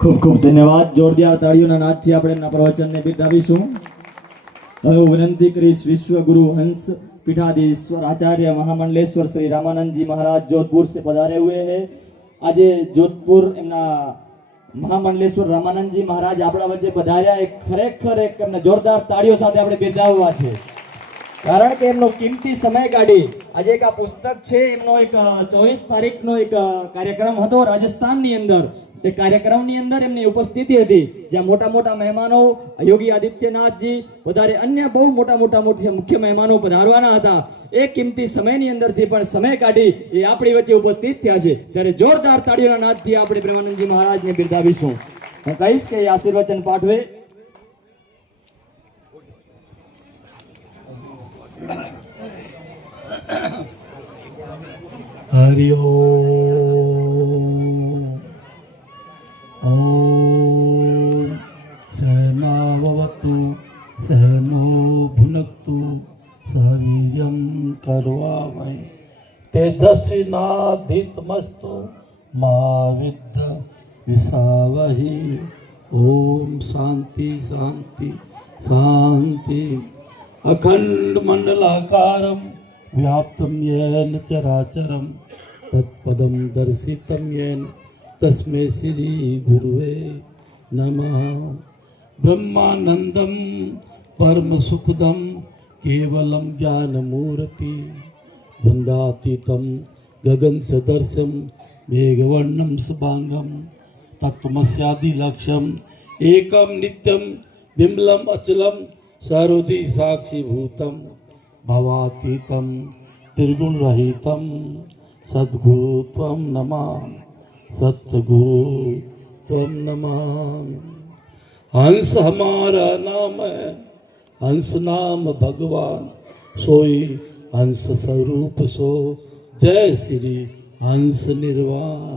ખૂબ ખૂબ ધન્યવાદ. જોરદાર તાળીઓના નાદથી આપણે એમના પ્રવચનને બિરદાવીશું. હવે હું વિનંતી કરીશ વિશ્વગુરુ હંસ પીઠાધીશ્वर आचार्य महामंडलेश्वर श्री रामानंद जी महाराज जोधपुर से पधारे हुए हैं. आज जोधपुर एमना महामंडलेश्वर रामानंद जी महाराज આપણા વચ્ચે પધાર્યા. એક ખરેખર એક એમને જોરદાર તાળીઓ સાથે આપણે બિરદાવવા છે, કારણ કે એમનો કિંમતી સમય કાઢી આજે એક આ પુસ્તક છે એમનો એક 24 તારીખનો એક કાર્યક્રમ હતો રાજસ્થાનની અંદર. તે કાર્યક્રમની અંદર એમની ઉપસ્થિતિ હતી, જ્યાં મોટા મોટા મહેમાનો યોગી આદિત્યનાથજી વધારે અન્ય બહુ મોટા મુખ્ય મહેમાનો પધારવાના હતા. એ કિંમતી સમયની અંદરથી પણ સમય કાઢી એ આપણી વચ્ચે ઉપસ્થિત થયા છે, ત્યારે જોરદાર તાળીઓના નાદથી આપણે પ્રેમાનંદજી મહારાજને બિરદાવીશું. હું કહીશ કે એ આશીર્વચન પાઠવે. हरि ओम सहनावतु सहनो भुनक्तु सह वीर्यं करवावहै तेजस्विनाधीतमस्तु मा विद्य विषावहि। ओम शांति शांति शांति। अखंड मंडलाकारं व्याप्तं येन चराचरं तत्पदं दर्शितं येन तस्मै श्री गुरुवे नमः। ब्रह्मानंदं परम सुखदं केवलं ज्ञानमूर्ति वृंदातीतं गगन सदर्शं मेघवर्णं शुभांगं तत्त्वमस्यादि लक्ष्यम एकम नित्यम बिमलम अचलम सर्वधि साक्षीभूतम भवातीतम त्रिगुण रहितम सद्गुरु त्वं नमामि सतगुरु त्वं नमामि। हंस हमारा नाम है, हंस नाम भगवान सोई हंस स्वरूप सो जय श्री हंस निर्वाण।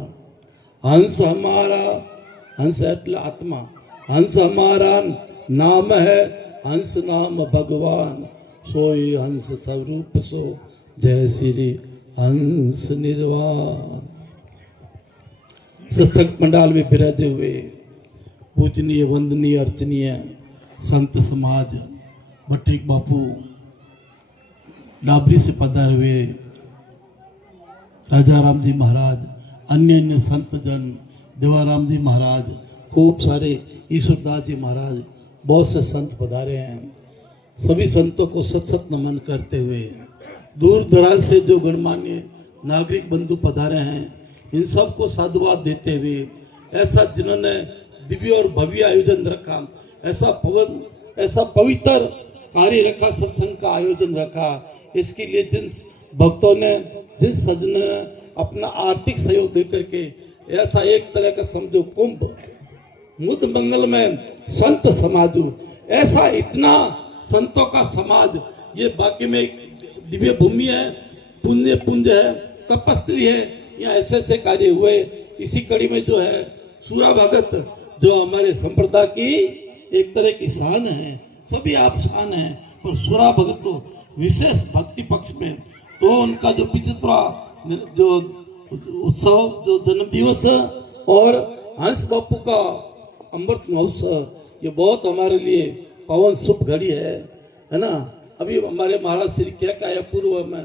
हंस हमारा, हंस એટલે આત્મા, हंस हमारा नाम है, हंस नाम भगवान सोई हंस स्वरूप सो जय श्री हंस निर्वाण। सत्संग पंडाल में विराजे हुए पूजनीय वंदनीय अर्चनीय संत समाज भट्टिक बापू, डाबरी से पधारे हुए राजा राम जी महाराज, अन्य अन्य संत जन, देवाराम जी महाराज, खूब सारे ईश्वरदास जी महाराज, बहुत से संत पधारे हैं। सभी संतों को सत सत नमन करते हुए दूर दराज से जो गणमान्य नागरिक बंधु पधारे हैं, इन सबको साधुवाद देते हुए ऐसा जिन्होंने दिव्य और भव्य आयोजन रखा, ऐसा पवित्र कार्य रखा, सत्संग का आयोजन रखा, इसके लिए जिन भक्तों ने, जिन सज्जनों ने अपना आर्थिक सहयोग देकर के ऐसा एक तरह का समझो कुंभ मुद मंगल में संत समाजू, ऐसा इतना संतों का समाज, ये बाकी में दिव्य भूमि है, पुण्य पुंज है, तपस्वी है, यहाँ ऐसे ऐसे कार्य हुए। इसी कड़ी में जो है सूरा भगत जो हमारे संप्रदाय की एक तरह की शान है, सभी आप शान हैं, पर सूरा भगत तो विशेष भक्ति पक्ष में, तो उनका जो 75वां जो उत्सव, जो जन्म दिवस और हंस बापू का अमृत महोत्सव, ये बहुत हमारे लिए पावन शुभ घड़ी है ना। अभी हमारे महाराज श्री क्या कहा पूर्व में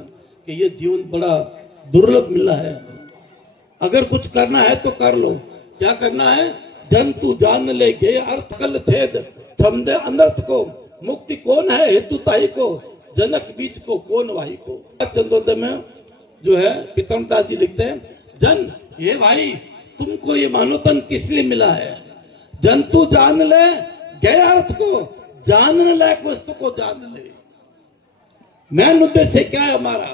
कि ये जीवन बड़ा दुर्लभ मिला है, अगर कुछ करना है तो कर लो। क्या करना है? जन तू जान ले गे अर्थ कल छेद छंदे अनर्थ को, मुक्ति कौन है हेतु ताई को, जनक बीच को कौन वाही को। चंदोदय में जो है पितमदास जी लिखते हैं, जन ये भाई तुमको ये मानो तन किस लिए मिला है, जन तू जान ले गए अर्थ को, जानने लायक वस्तु को जान ले। मैन उद्देश्य क्या है हमारा,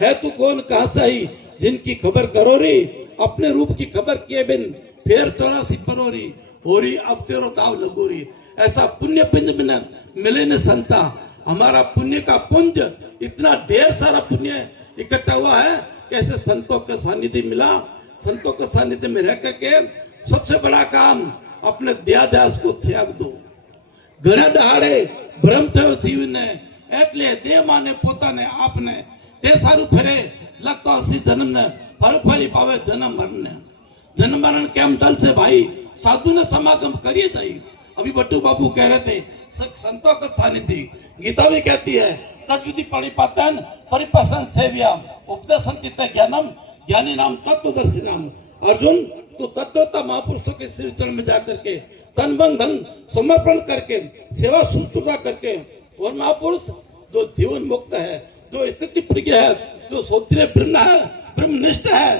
है तू कौन कहां से आई, जिनकी खबर करो री, अपने रूप की खबर किए बिन फेर 84 परोरी होरी, अब तेरो दाव लगोरी। ऐसा पुण्य पुंज मिले न संता, हमारा पुण्य का पुंज इतना ढेर सारा पुण्य इकट्ठा हुआ है, कैसे संतों के सानिध्य मिला। संतों के सानिध्य में रह करके सबसे बड़ा काम अपने देहाद्यास को त्याग दो। घड़ा दहाड़े भ्रम थयो थीने એટલે દેહ માને પોતાને આપને તે સારું ફરે લગતો હસી જન્મને ફર ફરી પાવે જન્મ મરણ કેમ ચાલશે ભાઈ, साधु ने समागम करिए जाइए। अभी बट्टू बाबू कह रहे थे संतों का सानिध्य, गीता भी कहती है तद्विधि परिपातन परिपसन सेव्याम उपदेशं चित्त ज्ञानम ज्ञानी नाम तत्वदर्शी नाम। अर्जुन तो तत्वता महापुरुषों के श्री चरण में जाकर के तन मन धन समर्पण करके सेवा शुश्रूषा करके, और महापुरुष जो जीवन मुक्त है, जो स्थिति प्रिय है, जो सोचने ब्रह्म है, ब्रह्मनिष्ठ है,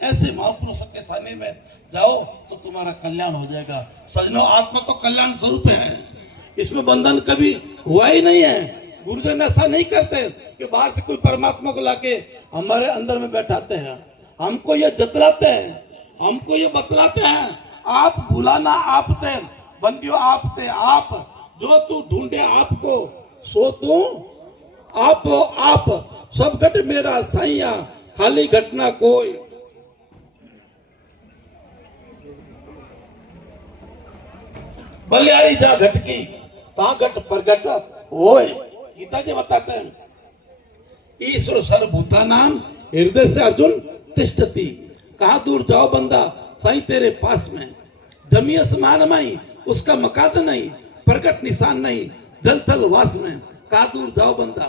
ऐसे महापुरुषों के सानिध्य में जाओ तो तुम्हारा कल्याण हो जाएगा। सजनों, आत्मा तो कल्याण स्वरूप है, इसमें बंधन कभी हुआ ही नहीं है। गुरुजन ऐसा नहीं करते कि बाहर से कोई परमात्मा को लाके हमारे अंदर में बैठाते हैं, हमको ये जतलाते हैं, हमको ये बतलाते हैं आप बुलाना आप थे बंदियों, आप थे आप, जो तू ढूंढे आपको सो तू आप सब घट मेरा साइया खाली घटना कोई। बलियारी जा घटकी ता घट प्रगट होए। गीता जी बताते हैं ईश्वर सर्वभूतानां हृदय से अर्जुन तिष्ठति। कहाँ दूर जाओ बंदा साईं तेरे पास में। जमी आसमान में उसका मकाद नहीं, प्रकट निशान नहीं जल थल वास में। कहाँ दूर जाओ बंदा।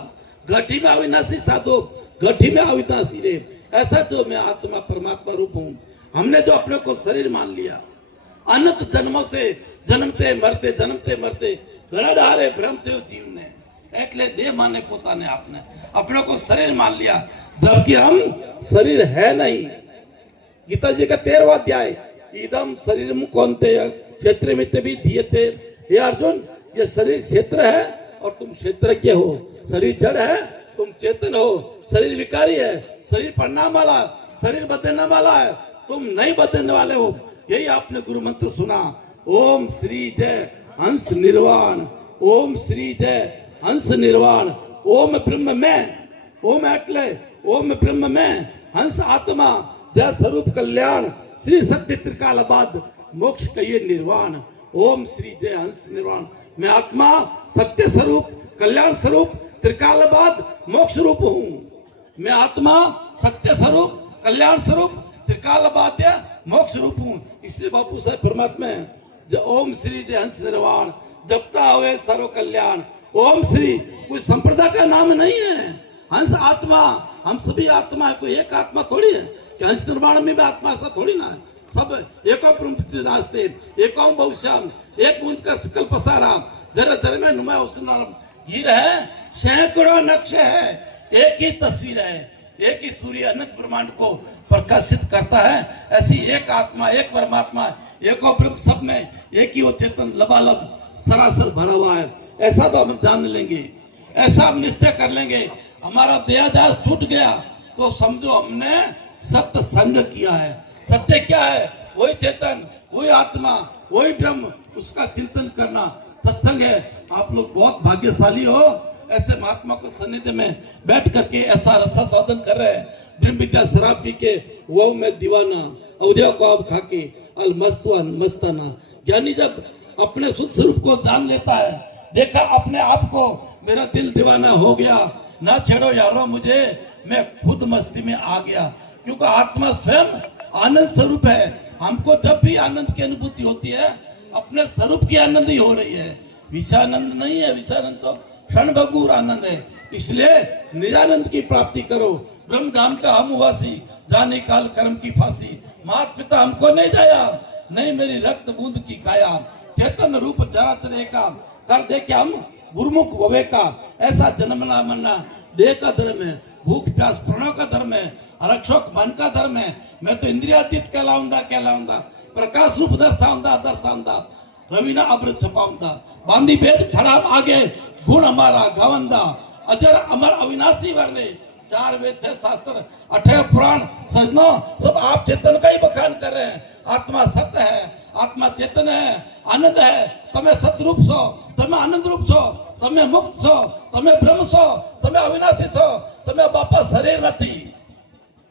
घटी में अविनाशी साधो, घटी में अविनाशी रे। ऐसा जो मैं आत्मा परमात्मा रूप हूँ। हमने जो अपने को शरीर मान लिया, अनंत जन्मों से जन्मते मरते घड़ा डारे भ्रमते हो जीव ने। એટલે દેહ માને પોતાને આપને अपने को शरीर मान लिया, जबकि हम शरीर है नहीं। गीता जी का 13वां अध्याय, इदम शरीरम कौन्तेय क्षेत्र में भी धीयते। हे अर्जुन, ये शरीर क्षेत्र है और तुम क्षेत्रज्ञ हो। शरीर जड़ है, तुम चेतन हो। शरीर विकारी है, शरीर पढ़ना वाला, शरीर बदलने वाला है, तुम नहीं बदलने वाले हो। यही आपने गुरु मंत्र सुना, ओम श्री जय हंस निर्वाण, ओम श्री जय हंस निर्वाण। ओम ब्रह्म में, ओम एटले ओम ब्रह्म में हंस आत्मा जय स्वरूप कल्याण श्री सत्य त्रिकालबाद मोक्ष कहिए निर्वाण। ओम श्री जय हंस निर्वाण। मैं आत्मा सत्य स्वरूप कल्याण स्वरूप त्रिकालबाद मोक्ष रूप हूँ। मैं आत्मा सत्य स्वरूप कल्याण स्वरूप त्रिकालबाद्य मोक्ष रूप हूँ। इसलिए बापू साहब परमात्मा जो ओम श्री जय हंस निर्वाण जपता हुए सर्व कल्याण। ओम श्री कोई संप्रदाय का नाम नहीं है। हंस आत्मा, हम सभी आत्मा है, कोई एक आत्मा थोड़ी है कि हंस निर्वाण में भी आत्मा ऐसा थोड़ी ना है। सब एको ब्रह्म नास्ते एको बहुश्याम, एक बूंद का सकल पसारा जरा जरा में नुमा उसना। हीर है सैकड़ों नक्श है, एक ही तस्वीर है, एक ही सूर्य अनंत ब्रह्मांड को प्रकाशित करता है। ऐसी एक आत्मा, एक परमात्मा, एको ब्रह्म, सब में एक ही वो चेतन लबालब सरासर भरा हुआ है। ऐसा तो हम जान लेंगे, ऐसा हम निश्चय कर लेंगे। हमारा देहाध्यास टूट गया तो समझो हमने सत्य संग किया है। सत्य क्या है? वही चेतन, वही आत्मा, वही ब्रह्म, उसका चिंतन करना सत्संग है। आप लोग बहुत भाग्यशाली हो, ऐसे महात्मा को सानिध्य में बैठ करके ऐसा रसा स्वादन कर रहे हैं। ब्रह्म विद्या शराब पी के वो में दीवाना, अवधिया को अब खा के अल मस्ताना। ज्ञानी जब अपने शुद्ध स्वरूप को जान लेता है, देखा अपने आप को, मेरा दिल दीवाना हो गया, ना छेड़ो यारो मुझे, मैं खुद मस्ती में आ गया। क्योंकि आत्मा स्वयं आनंद स्वरूप है। हमको जब भी आनंद की अनुभूति होती है, अपने स्वरूप की आनंद ही हो रही है। विषयानंद नहीं है, विषयानंद तो क्षण भंगुर आनंद है। इसलिए निजानंद की प्राप्ति करो। ब्रह्म धाम का हम वासी, जाने काल कर्म की फांसी। माता पिता हमको नहीं जाया, नहीं मेरी रक्त बूंद की काया। चेतन रूप चराचर एका, कर दे के हम गुरुमुख भवे का। ऐसा जन्मना मरना देह का धर्म है, भूख प्यास प्रणव का धर्म है, रक्षक मन का धर्म है। मैं तो इंद्रियातीत कहलाऊंगा, प्रकाश रूप दर्शाऊंगा, रवीना अमृत छपाऊंगा। बांधी भेद खड़ा आगे, गुण हमारा गवंदा, अजर अमर अविनाशी वर्णे। 4 वेद 6 शास्त्र 18 पुराण सजनो, सब आप चेतन का ही बखान कर रहे हैं। आत्मा सत्य है, आत्मा चेतन है, आनंद है। तमे सतरूप छो, तमे आनंद रूप छो, तमे मुक्त छो, तमे ब्रह्म छो, तमे अविनाशी छो, तमे बापा शरीर नथी।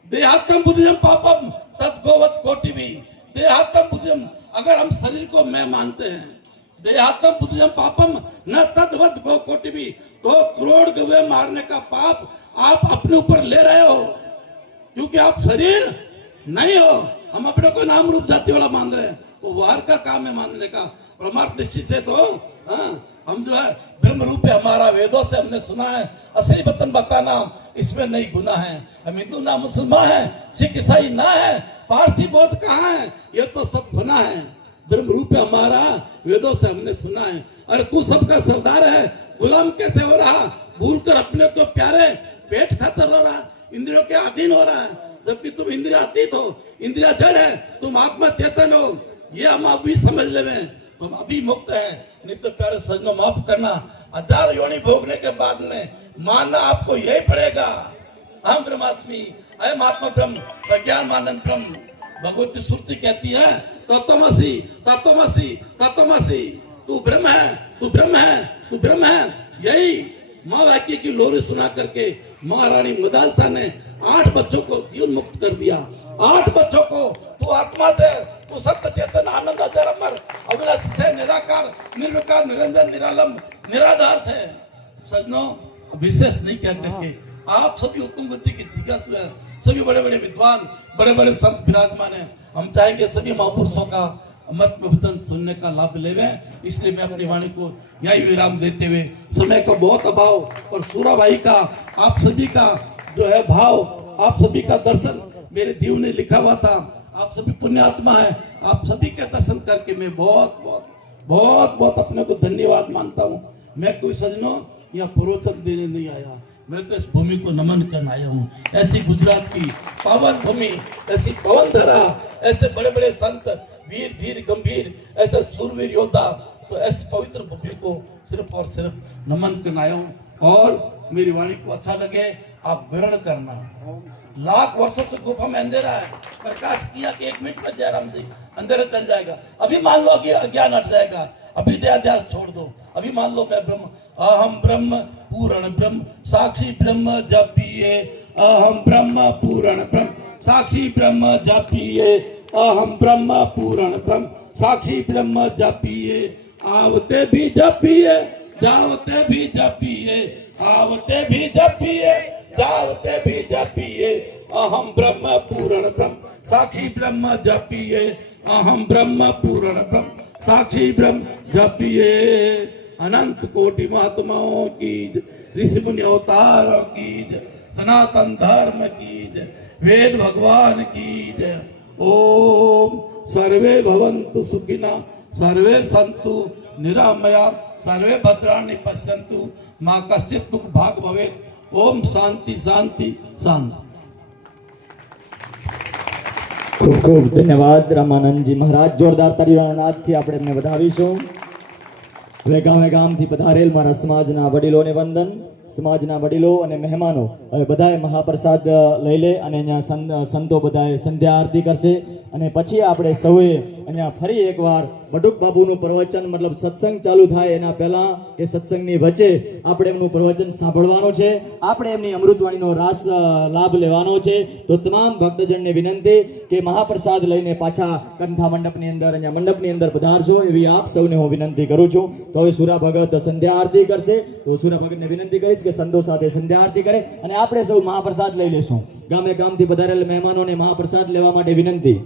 देहात्म बुद्धिज्म पापम तत्गोवत कोटि भी। देहात्म बुद्धिज्म, अगर हम शरीर को मैं मानते हैं, देहात्म बुद्धिज्म पापम न तद्वत गो कोटि भी, तो करोड़ गवे मारने का पाप आप अपने ऊपर ले रहे हो, क्योंकि आप शरीर नहीं हो। हम अपने को नाम रूप जाति वाला मान रहे हैं, वो बाहर का काम है मानने का। परमार्थ दृष्टि से तो हम जो है ब्रह्म रूप है हमारा। वेदों से हमने सुना है, असली वतन बताना, इसमें नहीं गुना है। हम हिंदू ना मुसलमान है, सिख ईसाई ना है, पारसी बौद्ध कहाँ है, ये तो सब फना है। ब्रह्म रूप है हमारा, वेदों से हमने सुना है। अरे तू सबका सरदार है, गुलाम कैसे हो रहा? भूल कर अपने को प्यारे पेट खातर हो रहा, इंद्रियों के अधीन हो रहा है, जबकि तुम इंद्रिया अतीत हो, इंद्रिया जड़ है, तुम आत्मा चेतन हो। ये हम अभी समझ ले, तुम अभी मुक्त है। नहीं तो प्यारे सजनों माफ करना, 1000 योनि भोगने के बाद में मानना आपको यही पड़ेगा। हम ब्रह्मास्मि, अय महात्मा ब्रह्म, प्रज्ञान मानंद ब्रह्म। भगवती श्रुति कहती है तत्वमसि तत्वमसि तत्वमसि, तू ब्रह्म है, तू ब्रह्म है, तू ब्रह्म है। यही माँ वाक्य की लोरी सुना करके महारानी मदालसा ने 8 बच्चों को जीवन मुक्त कर दिया। 8 बच्चों को तू आत्मा थे, तू सत्य चेतन आनंद अजर अमर अविनाशी से निराकार निर्विकार निरंजन निरालंब निराधार थे। सजनों विशेष नहीं कह करके आप सभी उत्तम बुद्धि की जिज्ञासु हैं, सभी बड़े बड़े विद्वान, बड़े बड़े संत विराजमान हैं। हम चाहेंगे सभी महापुरुषों का अमृत वचन सुनने का लाभ लेवें, इसलिए मैं अपनी वाणी को यही विराम देते हुए, समय का बहुत अभाव और सूरा भाई का आप सभी का जो है भाव, आप सभी का दर्शन मेरे जीव ने लिखा हुआ था। आप सभी पुण्यात्मा है, आप सभी के दर्शन करके मैं बहुत बहुत बहुत बहुत अपने को धन्यवाद मानता हूँ। मैं कोई सजनों या प्रवचन देने नहीं आया, मैं तो इस भूमि को नमन करने आया हूँ। ऐसी गुजरात की पावन भूमि, ऐसी पवन धरा, ऐसे बड़े बड़े संत, वीर धीर गंभीर, ऐसे सूरवीर योद्धा, तो ऐसी पवित्र भूमि को सिर्फ और सिर्फ नमन करने आया हूँ। और मेरी वाणी को अच्छा लगे आप ग्रहण करना। लाख वर्षों से गुफा में अंधेरा है, प्रकाश किया कि 1 मिनट में जयराम जी अंधेरा चल जाएगा। अभी मान लो कि अज्ञान हट जाएगा, अभी देहाध्यास छोड़ दो। अभी मान लो मैं ब्रह्म, अहम ब्रह्म पूर्ण ब्रह्म साक्षी ब्रह्म जपिए, अहम ब्रह्म पूर्ण ब्रह्म साक्षी ब्रह्म जपिए, अहम ब्रह्म पूर्ण ब्रह्म साक्षी ब्रह्म जपिए। आवते भी जपिए, जावते भी जपिए, आवते भी जपिए, जावते भी जपिए, अहम ब्रह्म पूर्ण ब्रह्म साक्षी ब्रह्म जपिए, अहम ब्रह्म पूर्ण ब्रह्म साक्षी ब्रह्म जपिए। अनंत कोटि महात्माओं की जय, ऋषि मुनि अवतारों की जय, सनातन धर्म की जय, वेद भगवान की जय। ओम सर्वे भवन्तु सुखिना, सर्वे सन्तु निरामया, सर्वे भद्राणि पश्यन्तु, मां कश्चित् दुःख भाग भवेत्। ओम शांति शांति शांति। ખૂબ ખૂબ ધન્યવાદ રામાનંદજી મહારાજ. જોરદાર તાળીઓના નાદથી આપણે એમને વધાવીશું. હવે ગામે ગામથી પધારેલ મારા સમાજના વડીલોને વંદન. સમાજના વડીલો અને મહેમાનો હવે બધાએ મહાપ્રસાદ લઈ લે અને અહીંયા સંતો બધાએ સંધ્યા આરતી કરશે અને પછી આપણે સૌએ અહીંયા ફરી એકવાર બટુક બાબુનું પ્રવચન મતલબ સત્સંગ ચાલુ થાય એના પહેલા કે સત્સંગની વચ્ચે આપણે એમનું પ્રવચન સાંભળવાનું છે. આપણે એમની અમૃતવાણીનો રાસ લાભ લેવાનો છે. તો તમામ ભક્તજનને વિનંતી કે મહાપ્રસાદ લઈને પાછા કંઠા મંડપની અંદર અહીંયા મંડપની અંદર પધારજો એવી આપ સૌને હું વિનંતી કરું છું. તો હવે સુરા ભગત સંધ્યા આરતી કરશે. તો સુરા ભગતને વિનંતી કરીશ કે સંતો સાથે સંધ્યા આરતી કરે અને આપણે સૌ મહાપ્રસાદ લઈ લેશું. ગામે ગામથી પધારેલ મહેમાનોને મહાપ્રસાદ લેવા માટે વિનંતી.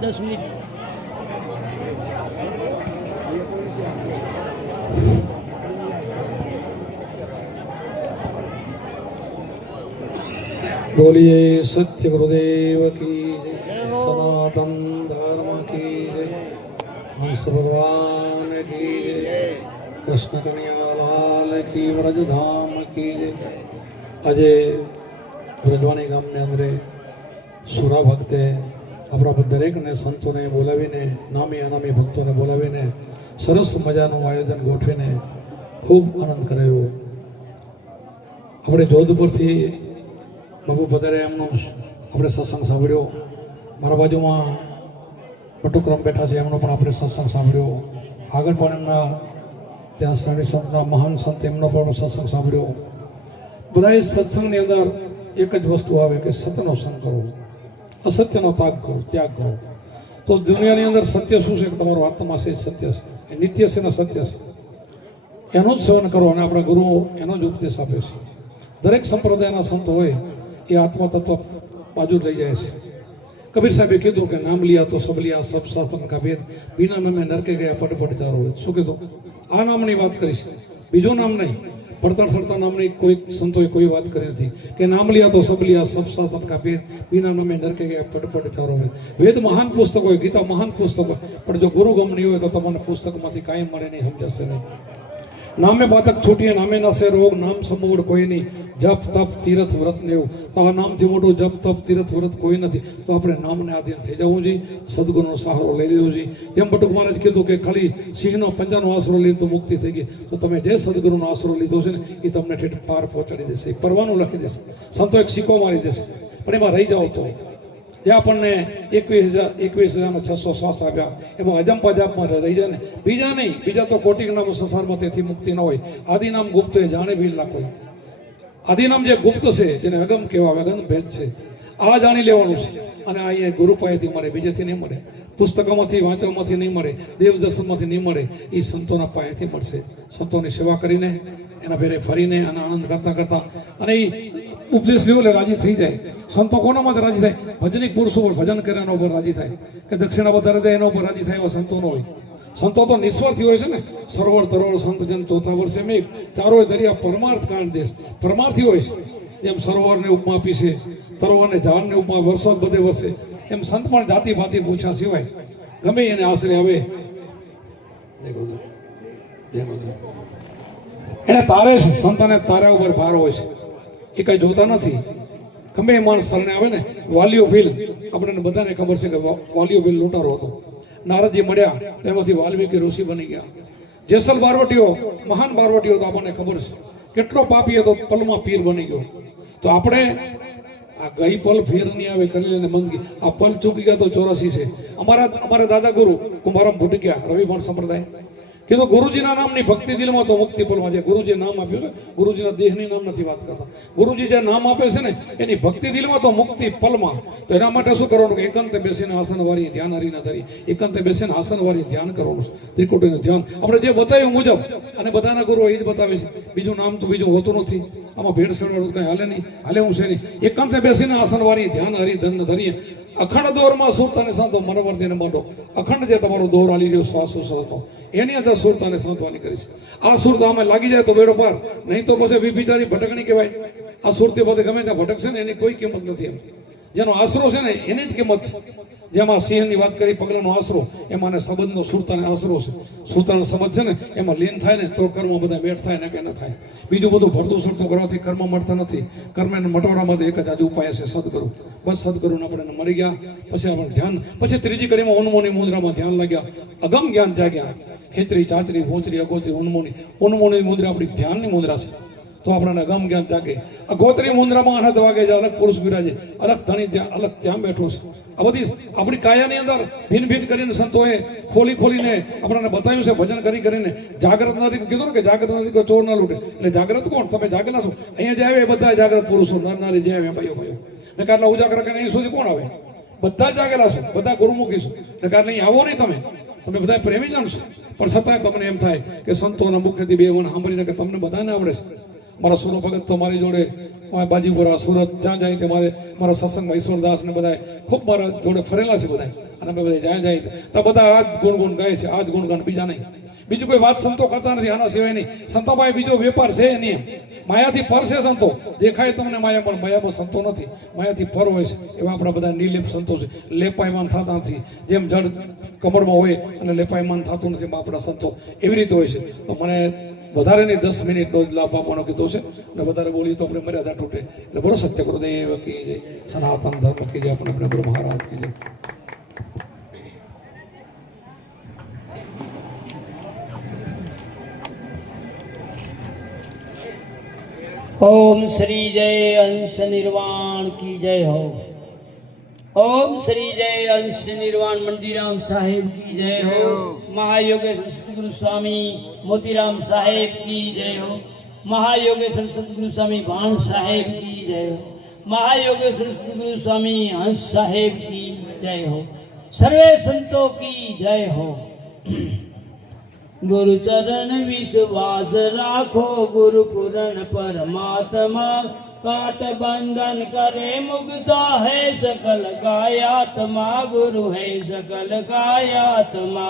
દસ મિનિટ बोलिए सत्य गुरुदेव की जय, सनातन धर्म की जय, हंस भगवान की जय, कृष्ण कन्हैया लाल की, व्रजधाम की जय। આજે વ્રજવાણી ગામની અંદર સુરા ભક્તે આપણા દરેકને સંતોને બોલાવીને નામી અનામી ભક્તોને બોલાવીને સરસ મજાનું આયોજન ગોઠવીને ખૂબ આનંદ કરાયો. આપણે જોધપુરથી બાબુ પધારે એમનો આપણે સત્સંગ સાંભળ્યો. મારા બાજુમાં પટુક્રમ બેઠા છે એમનો પણ આપણે સત્સંગ સાંભળ્યો. આગળ પણ એમના ત્યાં સ્વામી સંતના મહાન સંત એમનો પણ સત્સંગ સાંભળ્યો. બધાએ સત્સંગની અંદર એક જ વસ્તુ આવે કે સત્યનો સંગ કરો, અસત્યનો ત્યાગ કરો. તો દુનિયાની અંદર સત્ય શું છે કે તમારો આત્મા છે સત્ય છે, એ નિત્ય છે ને સત્ય છે, એનું જ સેવન કરો અને આપણા ગુરુઓ એનો જ ઉપદેશ આપે છે. દરેક સંપ્રદાયના સંતો હોય એ આત્મતત્વ બાજુ લઈ જાય છે. કબીર સાહેબે કીધું કે નામ लिया तो सब लिया सब शास्त्र का भेद बिना नामे नरके ગયા પટ ચારો વેદ. શું કીધું? આ નામની વાત કરીશ, બીજું નામ નહીં. પડતર સડતા નામની કોઈ સંતોએ કોઈ વાત કરી નથી કે નામ लिया तो सब लिया सब शास्त्र का भेद बिना नामे नरके ગયા પટ ચારો વેદ. વેદ મહાન પુસ્તક હોય, ગીતા મહાન પુસ્તક હોય, પણ જો ગુરુ ગમ નહીં હોય તો તમને પુસ્તકમાંથી કાંઈ મળે નહીં, સમજાશે નહીં. નામે બાતક છૂટીએ નામે નસે રોગ, નામ સમૂળ કોઈ નહીં, જપ તપ તીરથ વ્રત ને એવું. તો આ નામથી મોટું જપ તપ તીરથ વ્રત કોઈ નથી. તો આપણે નામને આધીન થઈ જવું જોઈએ, સદગુરુનો સહારો લઈ લેવો જોઈએ. જેમ બટુક મહારાજ કીધું કે ખાલી સિંહનો પંજાનો આશરો લઈને તો મુક્તિ થઈ ગઈ, તો તમે જે સદગુરુનો આશરો લીધો છે ને એ તમને ઠેઠ પાર પહોંચાડી દેશે, પરવાનું લખી દેશે. સંતો એક સિક્કો મારી દેશે, પણ એમાં રહી જાઓ તો જે આપણને 21,600 શ્વાસ આપ્યા એમાં અજંપા જાપમાં રહી જાય ને, બીજા નહીં, બીજા તો કોટિક નામ સંસારમાં તેથી મુક્તિ ન હોય. આદિનામ ગુપ્ત એ જાણે બી લાખો. આદિનામ જે ગુપ્ત છે જેને અગમ કહેવાય, અગમ ભેદ છે, આ જાણી લેવાનું છે. અને આ અહીંયા ગુરુ પાસેથી મળે, બીજેથી નહીં મળે, પુસ્તકોમાંથી વાંચવામાંથી નહીં મળે, દેવ દર્શનમાંથી નહીં મળે, એ સંતોના પાસેથી મળશે. સંતોની સેવા કરીને, એના ભેરે ફરીને અને આનંદ કરતા કરતા, અને એ ઉપદેશ લેવો એટલે રાજી થઈ જાય. સંતો કોના માટે રાજી થાય? ભજનિક પુરુષો પર ભજન કરે એના ઉપર રાજી થાય, કે દક્ષિણા વધારે જાય એના ઉપર રાજી થાય, એવા સંતો નો હોય. સંતો તો નિસ્વાર્થી હોય છે ને. સરોવર તરોવર સંત જન ચોથા વર્ષે મેઘ, ચારો દરિયા પરમાર્થ કાળ દેશ, પરમાર્થી હોય છે. જેમ સરોવરને ઉપમા આપી છે, તરોવરને ઝાડને ઉપમા વરસાદ બધે વરસે, એમ સંત પણ જાતિ ભાતિ પૂછા સિવાય ગમે એને આશરે આવે. એને તારે છે, સંતને તારા ઉપર ભાર હોય છે, એ કઈ જોતા નથી. ગમે એ માણસ શરણે આવે ને, વાલીઓ ભીલ, આપણને બધાને ખબર છે કે વાલીઓ ભીલ લૂંટારો હતો. નારદજી મળ્યા તો એમાંથી વાલ્મીકી ઋષિ બની ગયા. જેસલ બારવટીઓ, મહાન બારવટીઓ, તો આપણને ખબર છે કેટલો પાપી હતો, પલમાં પીર બની ગયો. તો આપણે આ ગઈ પલ ફેર નહીં આવે કરી લઈને મંદગી, આ પલ ચૂકી ગયા તો 84 છે. અમારા દાદા ગુરુ કુંભારામ ભૂટક્યા, રવિભણ સંપ્રદાય, કીધું ગુરુજીના નામની ભક્તિ દિલમાં તો મુક્તિ પલમાં. જે ગુરુજી નામ આપ્યું છે, ગુરુજીના દેહની નામ નથી વાત કરતા, ગુરુજી જે નામ આપે છે ને એની ભક્તિ દિલમાં તો મુક્તિ પલમાં. તો એના માટે શું કરવાનું? એકાંતે બેસીને આસન વારી ધ્યાન હરીને ધરી, એકાંતે બેસીને આસન વારી ધ્યાન કરવાનું, ત્રિકુટીનું ધ્યાન. આપણે જે બતાવ્યું મુજબ, અને બધાના ગુરુ એ જ બતાવે છે, બીજું નામ તો બીજું હોતું નથી. આમાં ભેળસેળ કઈ હાલે નહીં, હાલે હું છે નહીં. એકાંતે બેસીને આસન વારી ધ્યાન હરી ધન ધરીએ, અખંડ દોરમાં સુરતાને સાંતો મનોવર્તીને માંડો. અખંડ જે તમારો દોર આલી રહ્યો શ્વાસોશ્વાસનો, એની અંદર સુરતાને સાંતવાની કરી છે. આ સુરત આમે લાગી જાય તો બેડો પાર, નહીં તો પછી વિભિચારી ભટકણી કહેવાય. આ સુરતી બધે ગમે ત્યાં ભટકશે ને, એની કોઈ કિંમત નથી. એમ જેનો આશરો છે ને એની જ કિંમત છે. જેમાં સિંહની વાત કરી, પગલાનો આશરો, એમાં સંબંધનો સુરતાને આશરો છે. સુરતાનો સંબંધ છે ને એમાં લીન થાય ને તો કર્મ બધા મેળ થાય ને કે ન થાય. બીજું બધું ભરતું સડતું કરવાથી કર્મ મળતા નથી. કર્મને મટોડવામાં એક જ આજુ ઉપાય છે, સદગુરુ. બસ સદગુરુને આપણે મળી ગયા, પછી આપણે ધ્યાન, પછી ત્રીજી કડીમાં ઉન્મોની મુદ્રામાં ધ્યાન લાગ્યા, અગમ જ્ઞાન જાગ્યા. ખેતરી ચાચરી ભોચરી અગોતરી ઉન્મોની મુદ્રા આપણી ધ્યાનની મુદ્રા છે. તો આપણને અગમ જ્ઞાન જાગે. અગોતરી મુદ્રામાં અનહદ વાગે છે, અલગ પુરુષ બિરાજે, અલગ ધણી ત્યાં, અલગ ત્યાં બેઠો છે. આ બધી આપણી કાયાની અંદર ભિન્ન ભિન્ન કરીને સંતોએ ખોલીને આપણને બતાવ્યું છે. ભજન કરીને જાગ્રત નથી કીધું ને, કે જાગ્રત નથી કોઈ ચોર ના લૂટે. એટલે જાગ્રત કોણ? તમે જાગેલા છો. અહીંયા જે આવે એ બધા જાગ્રત પુરુષો, નર નારી જે આવે ભાઈઓ ને કારણે ઉજાગરા કરીને અહીં સુધી કોણ આવે? બધા જાગેલા છો, બધા ગુરુમુખી છો. એટલે કારણે અહીં આવો નહીં, તમે બધા પ્રેમી જાણશો. પણ છતાંય તમને એમ થાય કે સંતોના મુખ્યથી બે વણ સાંભળીને કે તમને બધાને આવડે છે. મારા સુરો ભગત તો મારી જોડે બાજીપુરા સુરત જ્યાં જાય તે મારા સત્સંગમાં ઈશ્વરદાસ ને બધા ખૂબ મારા જોડે ફરેલા છે બધા. અને અમે બધા જ્યાં જાય તો બધા આ જ ગુણગુણ ગાય છે, આ જ ગુણગાન, બીજા નહીં. બીજું કોઈ વાત સંતો કરતા નથી આના સિવાય નહીં. સંતો પાસે બીજો વેપાર છે નહીં. માયાથી પર છે સંતો, દેખાય તમને માયા, પણ માયામાં સંતો નથી, માયાથી પર હોય છે. એવા આપણા બધા નિર્લેપ સંતો છે. લેપાયમાન થતા નથી, જેમ જળ કમળમાં હોય અને લેપાયમાન થતું નથી આપણા સંતો, એવી રીતે હોય છે. તો મને વધારે નહીં 10 મિનિટનો જ લાભ આપવાનો કીધો છે, અને વધારે બોલીએ તો આપણે મર્યાદા તૂટે. એટલે બોલો સત્ય ગુરુદેવ કી જય, સનાતન ધર્મ કી જય, આપણે ગુરુ મહારાજ કી જય. ओम श्री जय अंश निर्वाण की जय हो। ओम श्री जय अंश निर्वाण मंडीराम साहेब की जय हो। महायोगेश्वर सतगुरु स्वामी मोतीराम साहेब की जय हो। महायोगेश्वर सतगुरु स्वामी भान साहेब की जय हो। महायोगेश्वर सतगुरु स्वामी हंस साहेब की जय हो। सर्वे संतों की जय हो। गुरु चरण विश्वास राखो, गुरु पूर्ण परमात्मा काट बंधन करे मुक्ता है सकल कायात्मा गुरु है सकल कायात्मा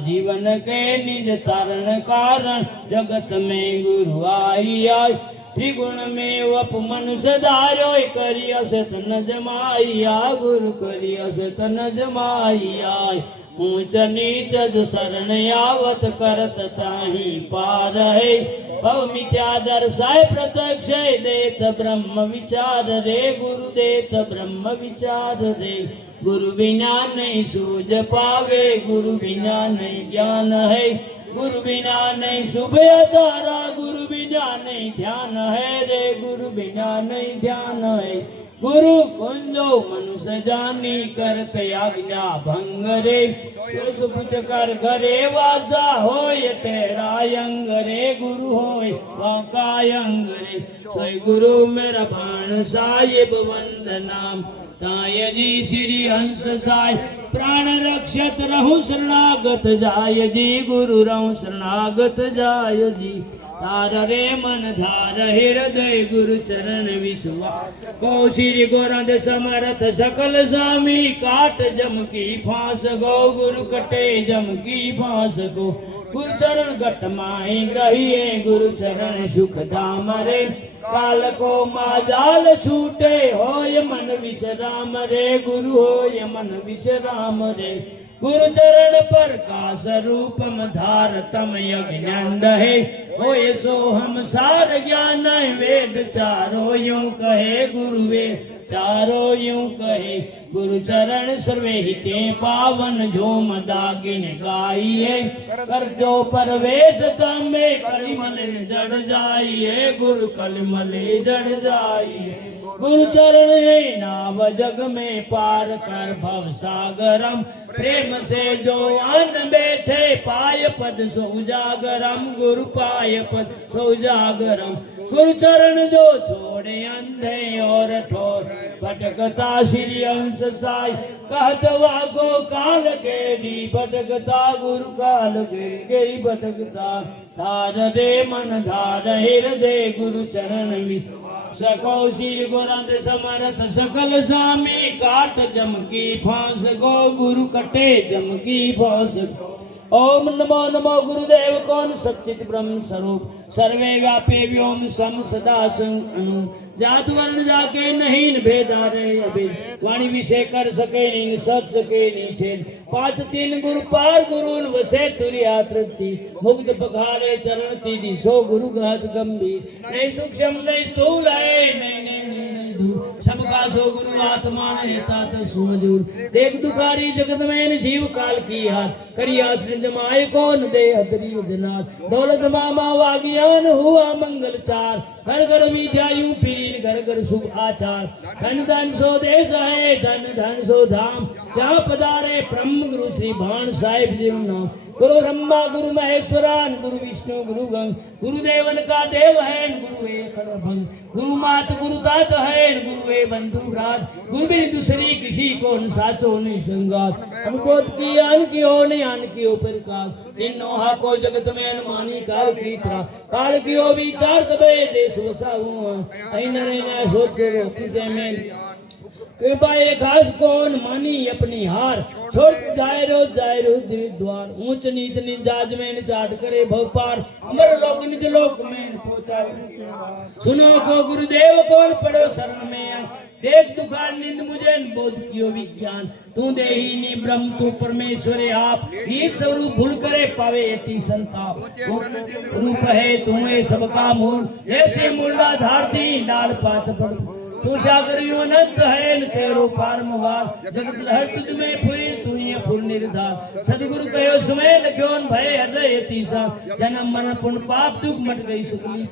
जीवन के निज तारण कारण जगत में गुरु आई आई त्रिगुण में वप मनुष्य धारो करिय से तन जमाइया गुरु करिय से तन जमाइया ऊंच नीच जो शरण आवत करत ताही पार है भव मिथ्या दर्शाय प्रत्यक्ष देत ब्रह्म विचार रे गुरु देत ब्रह्म विचार रे गुरु बिना नहीं सूझ पावे गुरु बिना नहीं ज्ञान है गुरु बिना नहीं शुभ आचारा गुरु बिना नहीं ध्यान है रे गुरु बिना नहीं ध्यान है गुरु कुंजो मनुष्य जानी करत आज्ञा भंग रे सुपुत कर घरे वासा होय तेरा अंग रे गुरु होय वाका अंग रे सोई गुरु मेरा बाण साहिब वंदनाम ताय जी श्री हंस साय प्राण रक्षत रहूं शरणागत जाय जी गुरु रहूं शरणागत जाय जी तार रे मन धार हृदय गुरु चरण विश्वास को श्री गोरंद समर्थ सकल स्वामी काट जम की फांस गो गुरु कटे जम की फांस को गुरु चरण गट माही ग्रहिए गुरु चरण सुख धाम रे काल को माजाल छूटे होय मन विश्राम रे गुरु होय मन विश्राम रे गुरु चरण पर काश रूपम धार तम यज्ञ है होय सो हम सार ज्ञान वेद चारो यूं कहे गुरु वेद चारो यूं कहे गुरु चरण सर्वे हिते पावन झोम दागिन गाइए कर जो परवेश तमे कलिमल जड़ जाइए गुरु कलिमल जड़ जाइए गुरु चरण है नाव जग में पार कर भव सागरम प्रेम से जो अन बैठे पाय पद सो जागरम गुरु पाय पद सो जागरम गुरु चरण जो छोड़े अंधे और ठोर भटकता श्री अंश साई कहत वागो काल के दी भटकता गुरु काल के गई भटकता धार रे मन धार हृदय गुरु चरण विश्व सको श्री गोरंद समर्थ सकल स्वामी काट जम की फांस गो गुरु कटे जम की फांस ओम नमो नमो गुरुदेव कौन सच्चित ब्रह्म स्वरूप सर्वे व्यापे व्योम सम सदा संग जात वर्ण जाके नहीं भेदा रे अबे वाणी विषय कर सके नहीं सच सके नहीं छेद पांच तीन गुरु पार गुरु वसे तुरी आत्रति मुग्ध पखारे चरण तीदी सो गुरु घात गंभीर नहीं सूक्ष्म नहीं स्थूल है नहीं दूर सबका सो गुरु आत्मा ने तात सुमजूर देख दुखारी जगत में जीव काल की हाथ करिया जमाए कौन दे हदरी जनात दौलत मामा वागियान हुआ मंगल चार घर घर विद्या यूं पीर घर घर शुभ आचार धन धन सो देश है धन धन सो धाम जहाँ पधारे ब्रह्म गुरु श्री भान साहिब जी नाम गुरु ब्रह्मा गुरु महेश्वरान गुरु विष्णु गुरु गंग गुरुदेवन का देव है गुरु एक भंग गुरु मात गुरु तात है गुरु ए बंधु भ्रात गुरु भी दूसरी किसी को न साचो नहीं संगात हमको की अन की हो नहीं अन की हो प्रकाश इन नोहा को जगत में मानी काल की था काल की हो विचार कबे देश वसा हुआ ऐन रे न सोचे वो तुझे में कृपा एक घास कौन मानी अपनी हार छोड़ जाए रो द्वार ऊंच नीच निजाज में चाट करे भवपार अमर लोक निज लोक में पहुंचा सुनो को गुरुदेव कौन पड़ो शरण में देख दुखान निंद मुझे बोध कियो विज्ञान तू देही नी ब्रह्म तू परमेश्वर आप ही स्वरूप भूल करे पावे अति संताप रूप है तू सबका मूल जैसे मूला धारती डाल पात पड़ तू सागर अनंत है तेरो पारमवार जगत लहर तुझ में फुरी तू ही फुर निर्धार सदगुरु कहो सुमे लख्योन भय हृदय तीसा जन्म मरण पुण्य पाप दुख मट गई सकली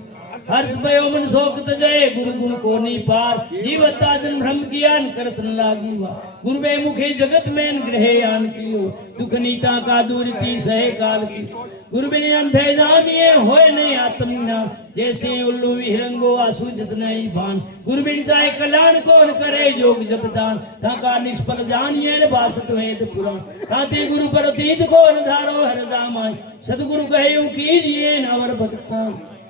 हर्ष भयो मन शोक तजय गुरु गुण को नहीं पार जीवता जन भ्रम ज्ञान करत न लागी वा गुरु वे मुखे जगत में ग्रह आन कियो दुख नीता का दूर की सहे काल की गुरु बिन अंधे जानिए होए नहीं आत्मना जैसे उल्लू विहरंगो आसु जत नहीं भान गुरु बिन चाहे कल्याण कौन करे योग जपदान ताका निष्फल जानिए न बासत वेद पुराण ताते गुरु पर अतीत कौन धारो हरदामाय सतगुरु कहे कीजिए नवर भटका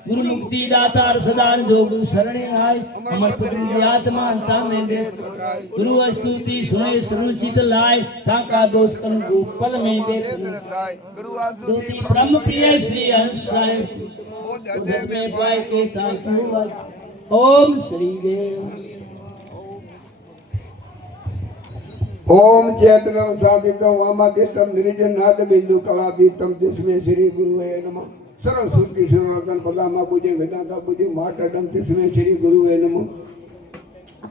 गुरु मुक्ति दातार सदान जो गुरु शरणे आय अमर पुत्र की आत्मा अंता में दे गुरु स्तुति सुने श्रवण चित लाय ताका दोष कन पल में दे स्तुति ब्रह्म प्रिय श्री हंस साहिब उधर में पाए के ताकू ओम श्री देव ओम चैतन्यम साधितम वामादितम निरंजनाथ बिंदु कलातीतम जिसमें श्री गुरु है नमः सरस्वती सर्वतन पदामा पूजे वेदांता पूजे माटडम जिसमें श्री गुरु है नमः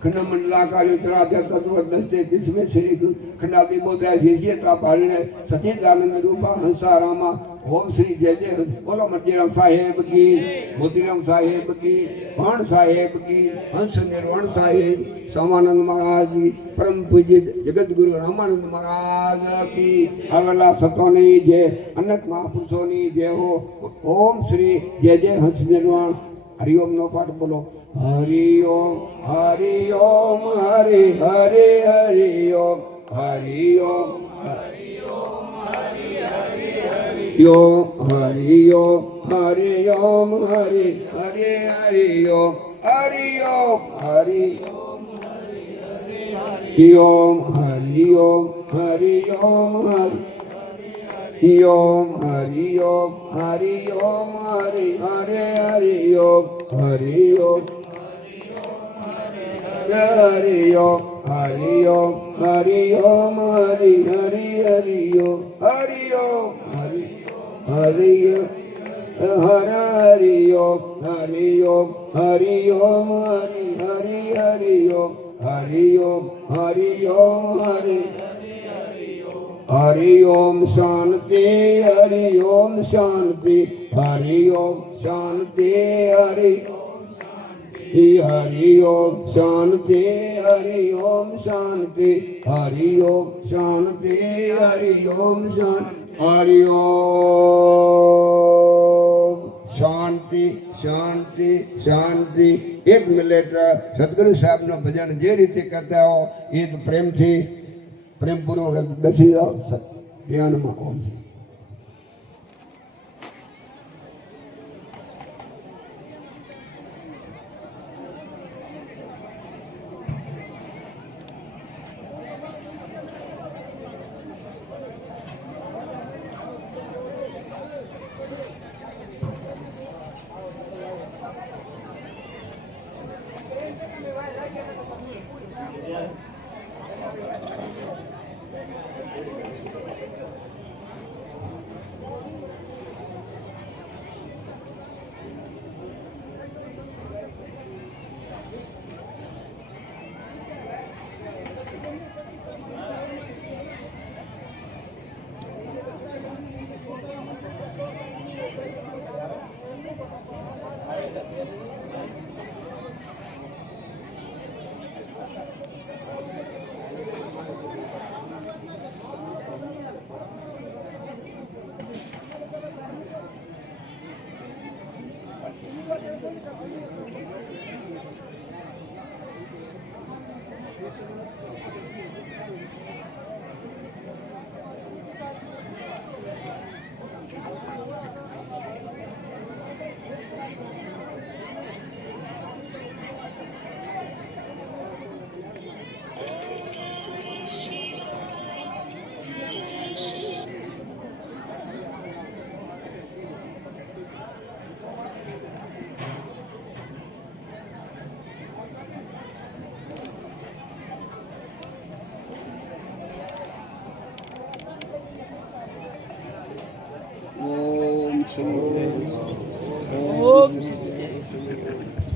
खंड मंडलाकारी चराचर तत्व दस्ते जिसमें श्री गुरु खंडादि बोधा येता पालने सचिदानंद रूपा हंसा रामा ओम श्री जय जय बोलो मंजीराम साहेब की मोतीराम साहेब की भाण साहेब की हंस निर्वाण साहेब स्वामानंद महाराज जी परम पूज्य जगत गुरु रामानंद महाराज की आवेला सतोनी जय अनेक महापुरुषोनी जय हो ओम श्री जय जय हंस निर्वाण हरिओम नो पाठ बोलो हरिओम हरिओम हरि हरि हरिओम हरिओम यो हरिओम हरिओम हरि हरि हरिओम हरिओम हरि ओम हरिओम हरिओम हरि ओम हरिओम हरिओम हरि हरि हरिओम हरिओम हरिओम हरिओम हरिओम हरि हरि हरिओम हरिओम हरि हरिओम हरिओम हरिओम हरिओम हरि हरि हरिओम हरिओम हरिओम हरि हरिओम शांति हरिओम शांति हरिओम शांति हरिओम शांति हरिओम शांति हरिओम शांति हरिओम शांति हरिओम शांति शांति शांति एक मिनट सतगुरु साहब नो भजन जे रीते करता हो ये तो प्रेम थी प्रेम पूर्वक बेसी जाओ ध्यान में ओम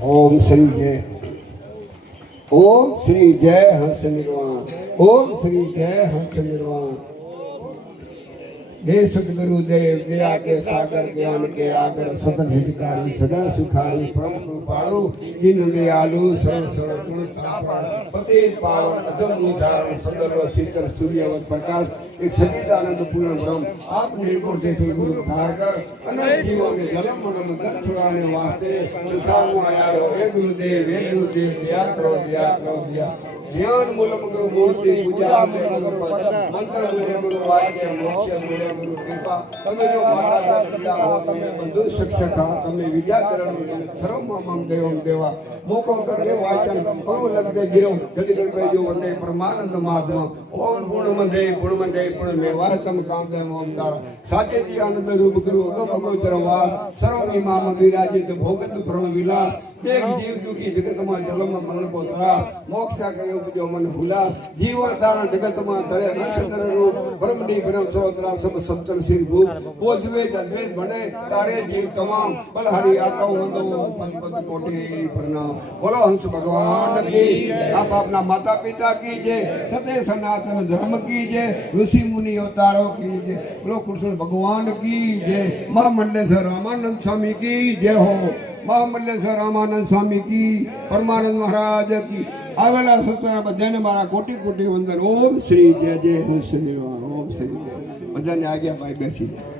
ओम श्री जय ओम श्री जय हंस निर्वाण ओम श्री जय हंस निर्वाण हे सतगुरु देव दया के सागर ज्ञान के आगर सतत हितकारी सदा सुखारी परम कृपालु दीन दयालु सर्व सर्व पति पावन अधम उदाहरण संदर्भ शीतल सूर्यवत प्रकाश एक सच्चिदानंद पूर्ण ब्रह्म आप निर्गुण से गुरु धार कर अनेक जीवों में जन्म मरण दर्द छुड़ाने वास्ते संसार में आया हो हे गुरुदेव दया करो दया જ્ઞાન મૂલમ ગુરુ મૂર્તિ પૂજા ગુરુ પદ મંત્ર મૂલ્ય ગુરુ વાક્ય મોક્ષ મૂલ્ય ગુરુ કૃપા તમે જો માતા પિતા હો તમે બંધુ શિક્ષક હો તમે વિદ્યાકરણ તમે સર્વમાં દેવમ દેવા મોકો કરે વાચન પંગ લગતે ગિરો ગદગદ બેજો વંદે પરમાનંદ મહાત્મા ઓમ પૂર્ણમંદે પૂર્ણ મેવાચમ કામદે ઓમકાર સાચેજી આનંદ રૂપ ગુરુ અગમ અગોચર વાસ સર્વ ઇમામ વિરાજિત ભોગત ભ્રમ વિલાસ દેખ જીવ દુખી જગતમાં જલમ મરણ કો ત્રાસ મોક્ષ કરે ઉપજો મન હુલા જીવતારણ જગતમાં ધરે નક્ષત્ર રૂપ બ્રહ્મની બ્રહ્મ સોત્રા સબ સત્તર સિર ભૂપ બોધવે દ્વેષ ભણે તારે જીવ તમામ બલહારી આતો વંદો પદ કોટી પ્રણામ બોલો હંસ ભગવાન કી આપ આપના માતા પિતા કી જય સતે સનાતન ધર્મ કી જય ઋષિ મુનિ અવતારો કી જય બોલો કૃષ્ણ ભગવાન કી જય મહામંડલેશ્વર રામાનંદ સ્વામી કી જય હો મહામંડલેશ્વર રામાનંદ સ્વામી કી પરમાનંદ મહારાજ કી આવેલા સત્સંગના બધાને મારા કોટી કોટી વંદન ઓમ શ્રી જય જય હંસ નિર્વાણ ઓમ શ્રી જય બધાને આજ્ઞા ભાઈ બેસી જાય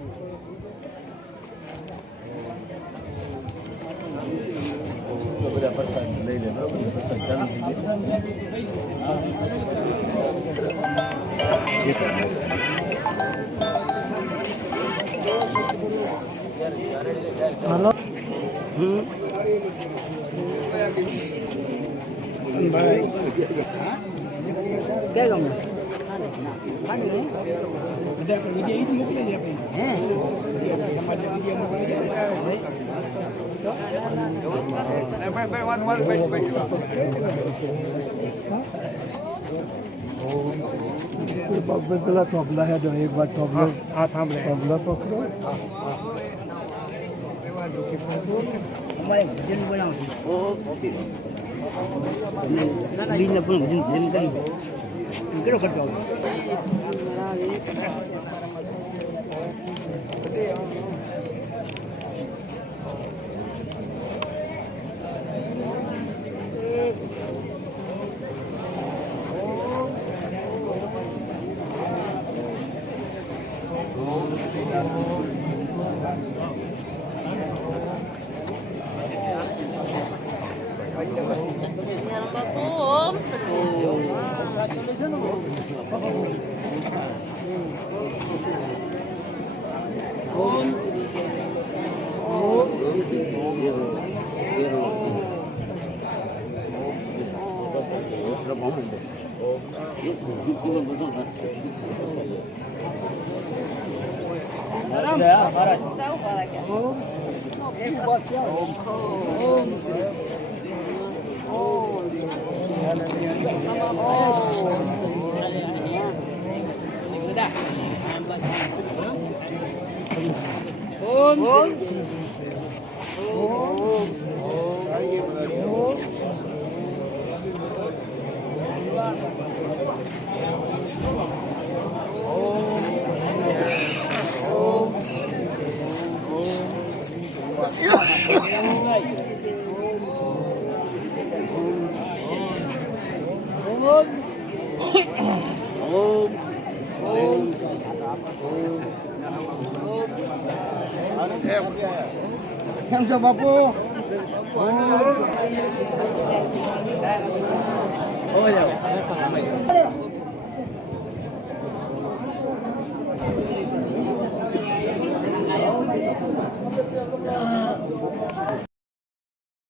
પેલા થોભલા હે જો એક વાર થોભલો હા થાંભલે થોભલા પકડો અમારે ભજન બનાવશું લીને પણ ભજન કરી કેવો કરતો કેમ છો બાપુ हो जाओ